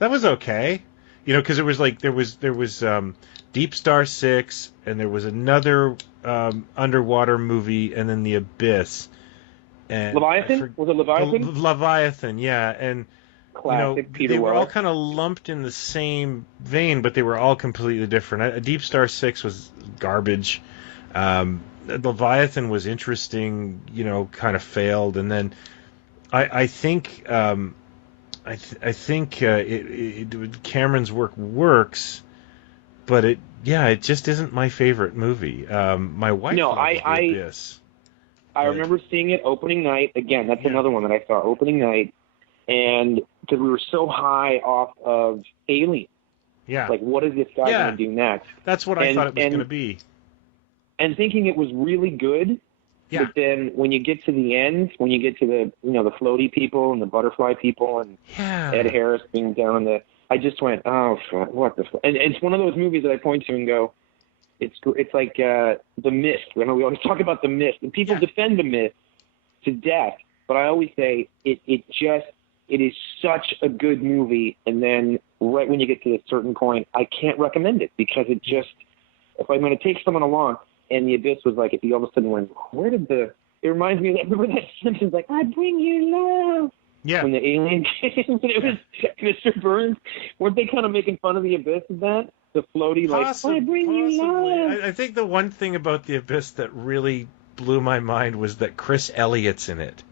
that was okay, because it was there was Deep Star 6, and there was another underwater movie, and then The Abyss. And Leviathan? Was it Leviathan? Leviathan, yeah. And classic Peter they were Weller. all kind of lumped in the same vein, but they were all completely different. Deep Star 6 was garbage. Leviathan was interesting, kind of failed, and then I think Cameron's work works, but it just isn't my favorite movie. My wife loves The Abyss. I remember seeing it opening night. Again, that's another one that I saw opening night, and because we were so high off of Alien. Yeah. What is this guy going to do next? That's what I thought it was going to be. And thinking it was really good. Yeah. But then when you get to the end, when you get to the the floaty people and the butterfly people and Ed Harris being down I just went, oh, what the fuck? And it's one of those movies that I point to and go, it's like The Mist. We always talk about The Mist, and people defend The Mist to death. But I always say it is such a good movie, and then right when you get to a certain point, I can't recommend it because it just, if I'm going to take someone along, and The Abyss was if you all of a sudden went, it reminds me of that, remember that Simpsons, I bring you love. Yeah. When the alien came, and it was Mr. Burns. Weren't they kind of making fun of The Abyss of that? The floaty, I bring you love. I think the one thing about The Abyss that really blew my mind was that Chris Elliott's in it.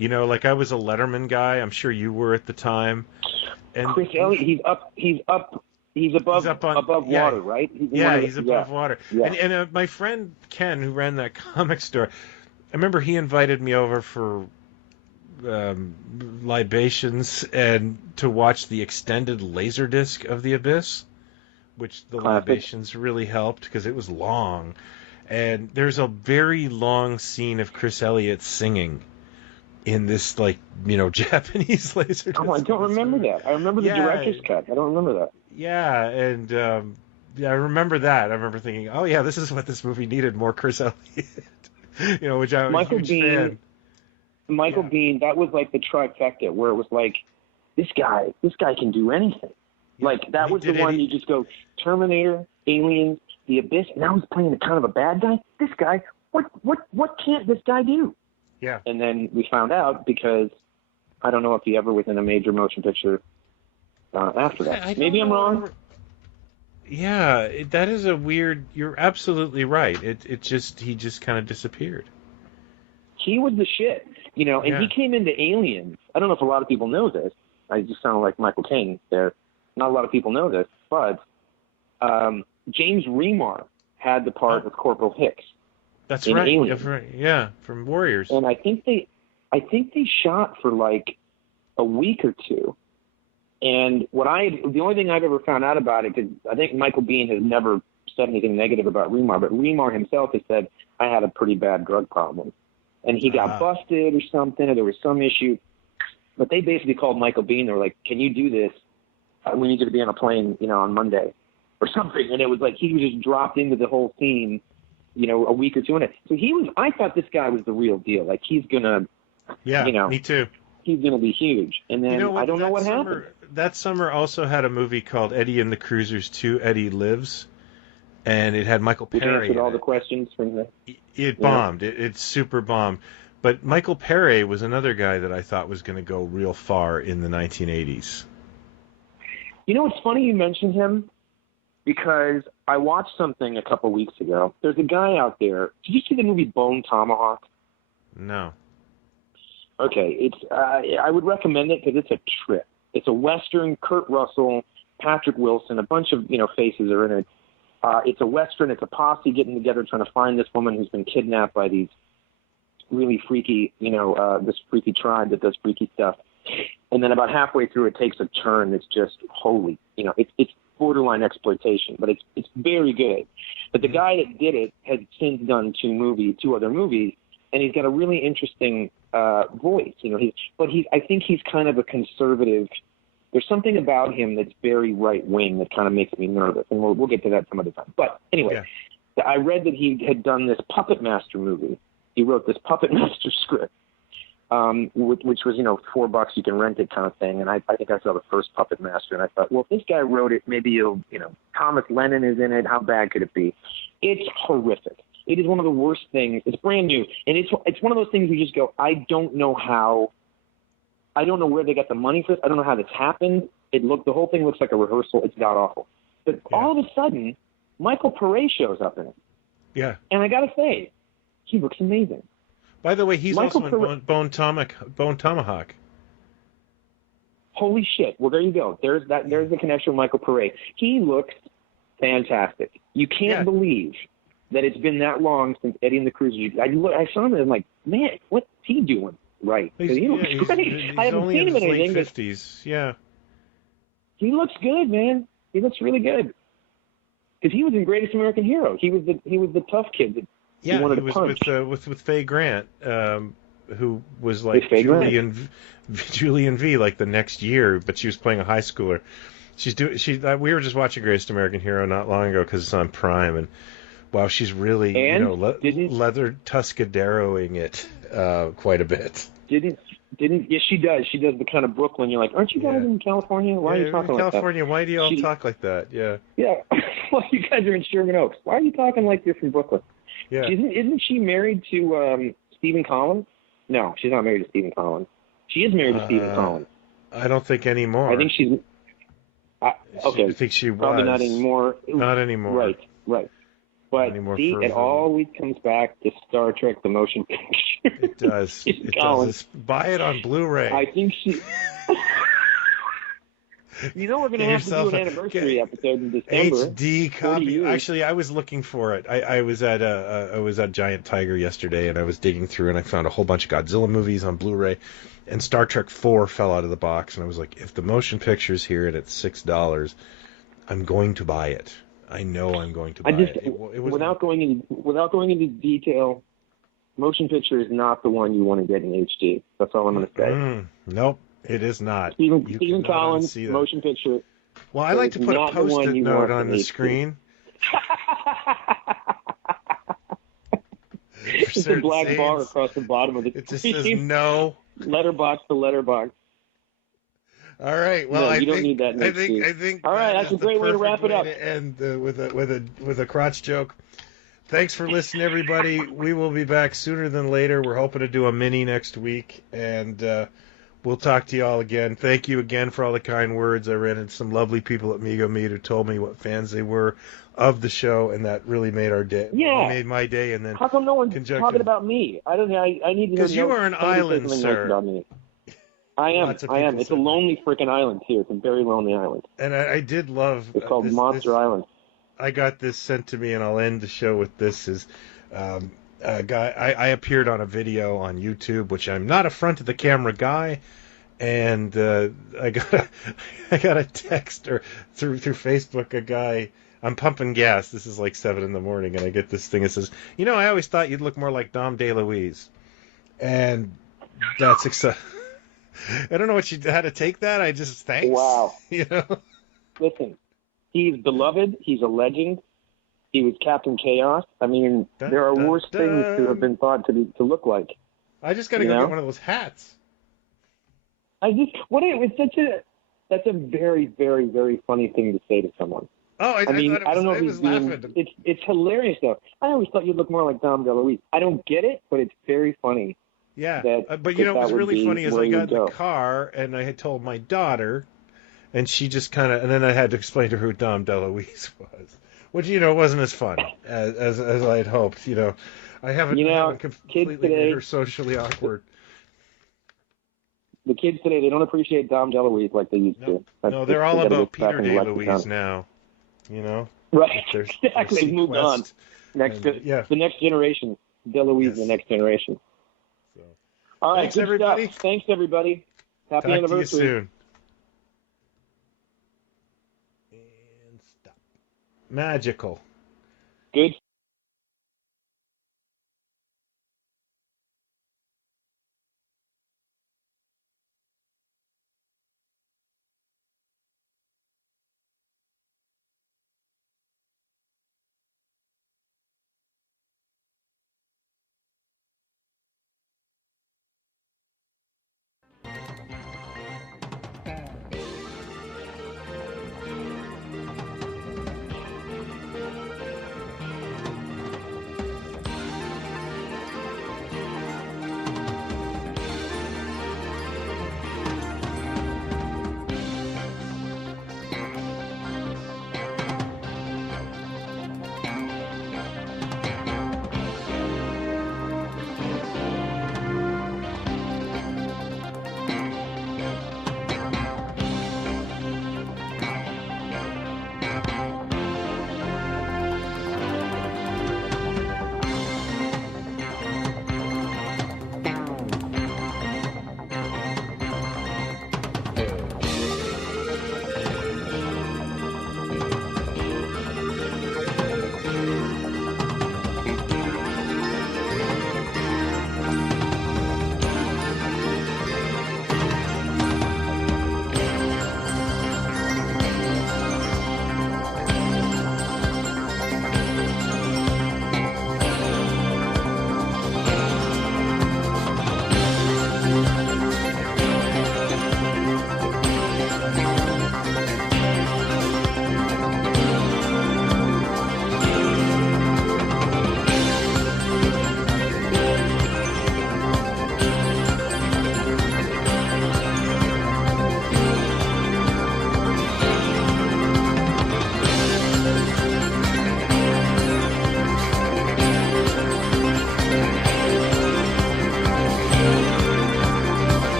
I was a Letterman guy. I'm sure you were at the time. And Chris Elliott, he's above water, right? He's above water. Yeah. And my friend Ken, who ran that comic store, I remember he invited me over for libations and to watch the extended Laserdisc of The Abyss, which the libations really helped because it was long. And there's a very long scene of Chris Elliott singing in this Japanese Laserdisc. Oh, I don't remember that. I remember the director's cut. I don't remember that. Yeah, and I remember that. I remember thinking, oh yeah, this is what this movie needed, more Chris Elliott. Which I was a huge fan. Michael Biehn, that was the trifecta where it was this guy can do anything. That was the one you just go, Terminator, Aliens, The Abyss, now he's playing kind of a bad guy. This guy, what can't this guy do? Yeah. And then we found out because I don't know if he ever was in a major motion picture after that. Maybe I'm wrong. Yeah, that is a weird. You're absolutely right. He just kind of disappeared. He was the shit, and he came into Aliens. I don't know if a lot of people know this. I just sound like Michael Caine there. Not a lot of people know this, but James Remar had the part of Corporal Hicks. That's right. Aliens. Yeah, from Warriors. And I think they shot for a week or two. And the only thing I've ever found out about it, because I think Michael Biehn has never said anything negative about Remar, but Remar himself has said, I had a pretty bad drug problem. And he got busted or something, or there was some issue. But they basically called Michael Biehn. They were like, can you do this? We need you to be on a plane, on Monday or something. And it was like he was just dropped into the whole scene, a week or two in it. So I thought this guy was the real deal. Like, he's going to, me too. He's going to be huge. And then I don't know what happened. That summer also had a movie called Eddie and the Cruisers 2, Eddie Lives. And it had Michael Perry. Which answered all the questions from the... It bombed. It super bombed. But Michael Perry was another guy that I thought was going to go real far in the 1980s. It's funny you mentioned him, because I watched something a couple weeks ago. There's a guy out there. Did you see the movie Bone Tomahawk? No. Okay, it's I would recommend it because it's a trip. It's a Western. Kurt Russell, Patrick Wilson, a bunch of faces are in it. It's a Western. It's a posse getting together trying to find this woman who's been kidnapped by these really freaky, this freaky tribe that does freaky stuff. And then about halfway through, it takes a turn that's just holy. It's borderline exploitation, but it's very good. But the guy that did it has since done two other movies, and he's got a really interesting voice. I think he's kind of a conservative. There's something about him that's very right wing that kind of makes me nervous, and we'll get to that some other time. But anyway, I read that he had done this Puppet Master movie. He wrote this Puppet Master script, which was $4 you can rent it kind of thing. And I think I saw the first Puppet Master, and I thought, well, if this guy wrote it, maybe Thomas Lennon is in it. How bad could it be? It's horrific. It is one of the worst things. It's brand new, and it's one of those things you just go, I don't know where they got the money for this. I don't know how this happened. The whole thing looks like a rehearsal. It's god awful. But all of a sudden, Michael Pare shows up in it. Yeah. And I got to say, he looks amazing. By the way, he's also in Bone Tomahawk. Holy shit. Well, there you go. There's the connection with Michael Pare. He looks fantastic. You can't believe that it's been that long since Eddie and the Cruisers. I saw him and I'm like, man, what's he doing? Right. He looks great. I haven't seen him in anything. Late 50s. Yeah. He looks good, man. He looks really good. Because he was in Greatest American Hero. He was the tough kid that he wanted to punch. with Faye Grant, who was like Julian V like the next year, but she was playing a high schooler. We were just watching Greatest American Hero not long ago because it's on Prime, and wow, she's really leather Tuscaderoing it quite a bit. Yes, she does. She does the kind of Brooklyn. You're like, aren't you guys in California? Why are you talking like that? California, why do you all talk like that? Yeah. Yeah. Well, you guys are in Sherman Oaks. Why are you talking like this in Brooklyn? Yeah. Isn't she married to Stephen Collins? No, she's not married to Stephen Collins. She is married to Stephen Collins. I don't think anymore. I think she's... okay. I think she was. Probably not anymore. Not anymore. Right. But see, it always comes back to Star Trek: The Motion Picture. It does. It does. Buy it on Blu-ray. I think she... we're going to have to do an anniversary episode in December. HD copy. Actually, I was looking for it. I was at Giant Tiger yesterday, and I was digging through, and I found a whole bunch of Godzilla movies on Blu-ray, and Star Trek 4 fell out of the box, and I was like, if the motion picture's here and it's $6, I'm going to buy it. I know I'm going to buy it. Without going into detail, motion picture is not the one you want to get in HD. That's all I'm going to say. Nope, it is not. Stephen Collins, motion picture. Well, I like to put a Post-it note on the screen. It's a black bar across the bottom of the screen. It just says no. Letterbox to letterbox. All right. Well, no, you don't need that. I think. All right, that's a great way to wrap it up. And with a crotch joke. Thanks for listening, everybody. We will be back sooner than later. We're hoping to do a mini next week, and we'll talk to you all again. Thank you again for all the kind words. I ran into some lovely people at Mego Meet who told me what fans they were of the show, and that really made our day. Yeah, made my day. And then how come no one's talking about me? I don't know. I need to know. Because you are an island, sir. About me. I am. It's a lonely freaking island too. It's a very lonely island. And I did love. It's called Monster Island. I got this sent to me, and I'll end the show with this. Is a guy I appeared on a video on YouTube, which I'm not a front of the camera guy, and I got a text or through Facebook, a guy I'm pumping gas. This is like 7 in the morning, and I get this thing that says, I always thought you'd look more like Dom DeLuise. And that's exciting. I don't know how to take that. I just, thanks. Wow. You know? Listen, he's beloved. He's a legend. He was Captain Chaos. I mean, there are worse things to have been thought to look like. I just got to go get one of those hats. That's a very, very, very funny thing to say to someone. Oh, I mean, thought it was, I don't know if I he's was being, laughing. it's hilarious though. I always thought you'd look more like Dom DeLuise. I don't get it, but it's very funny. Yeah, that, but what was really funny is I got in go. the car and I had told my daughter, and she just and then I had to explain to her who Dom DeLuise was, which wasn't as fun as I had hoped. I haven't completely made her socially awkward. The kids today, they don't appreciate Dom DeLuise like they used to. No, they're all about Peter DeLuise now. Right, exactly. They've moved on. The next generation, DeLuise, yes. The next generation. So. All right, thanks everybody. Stuff. Thanks everybody. Happy anniversary. Talk to you soon. And stop. Magical. Good.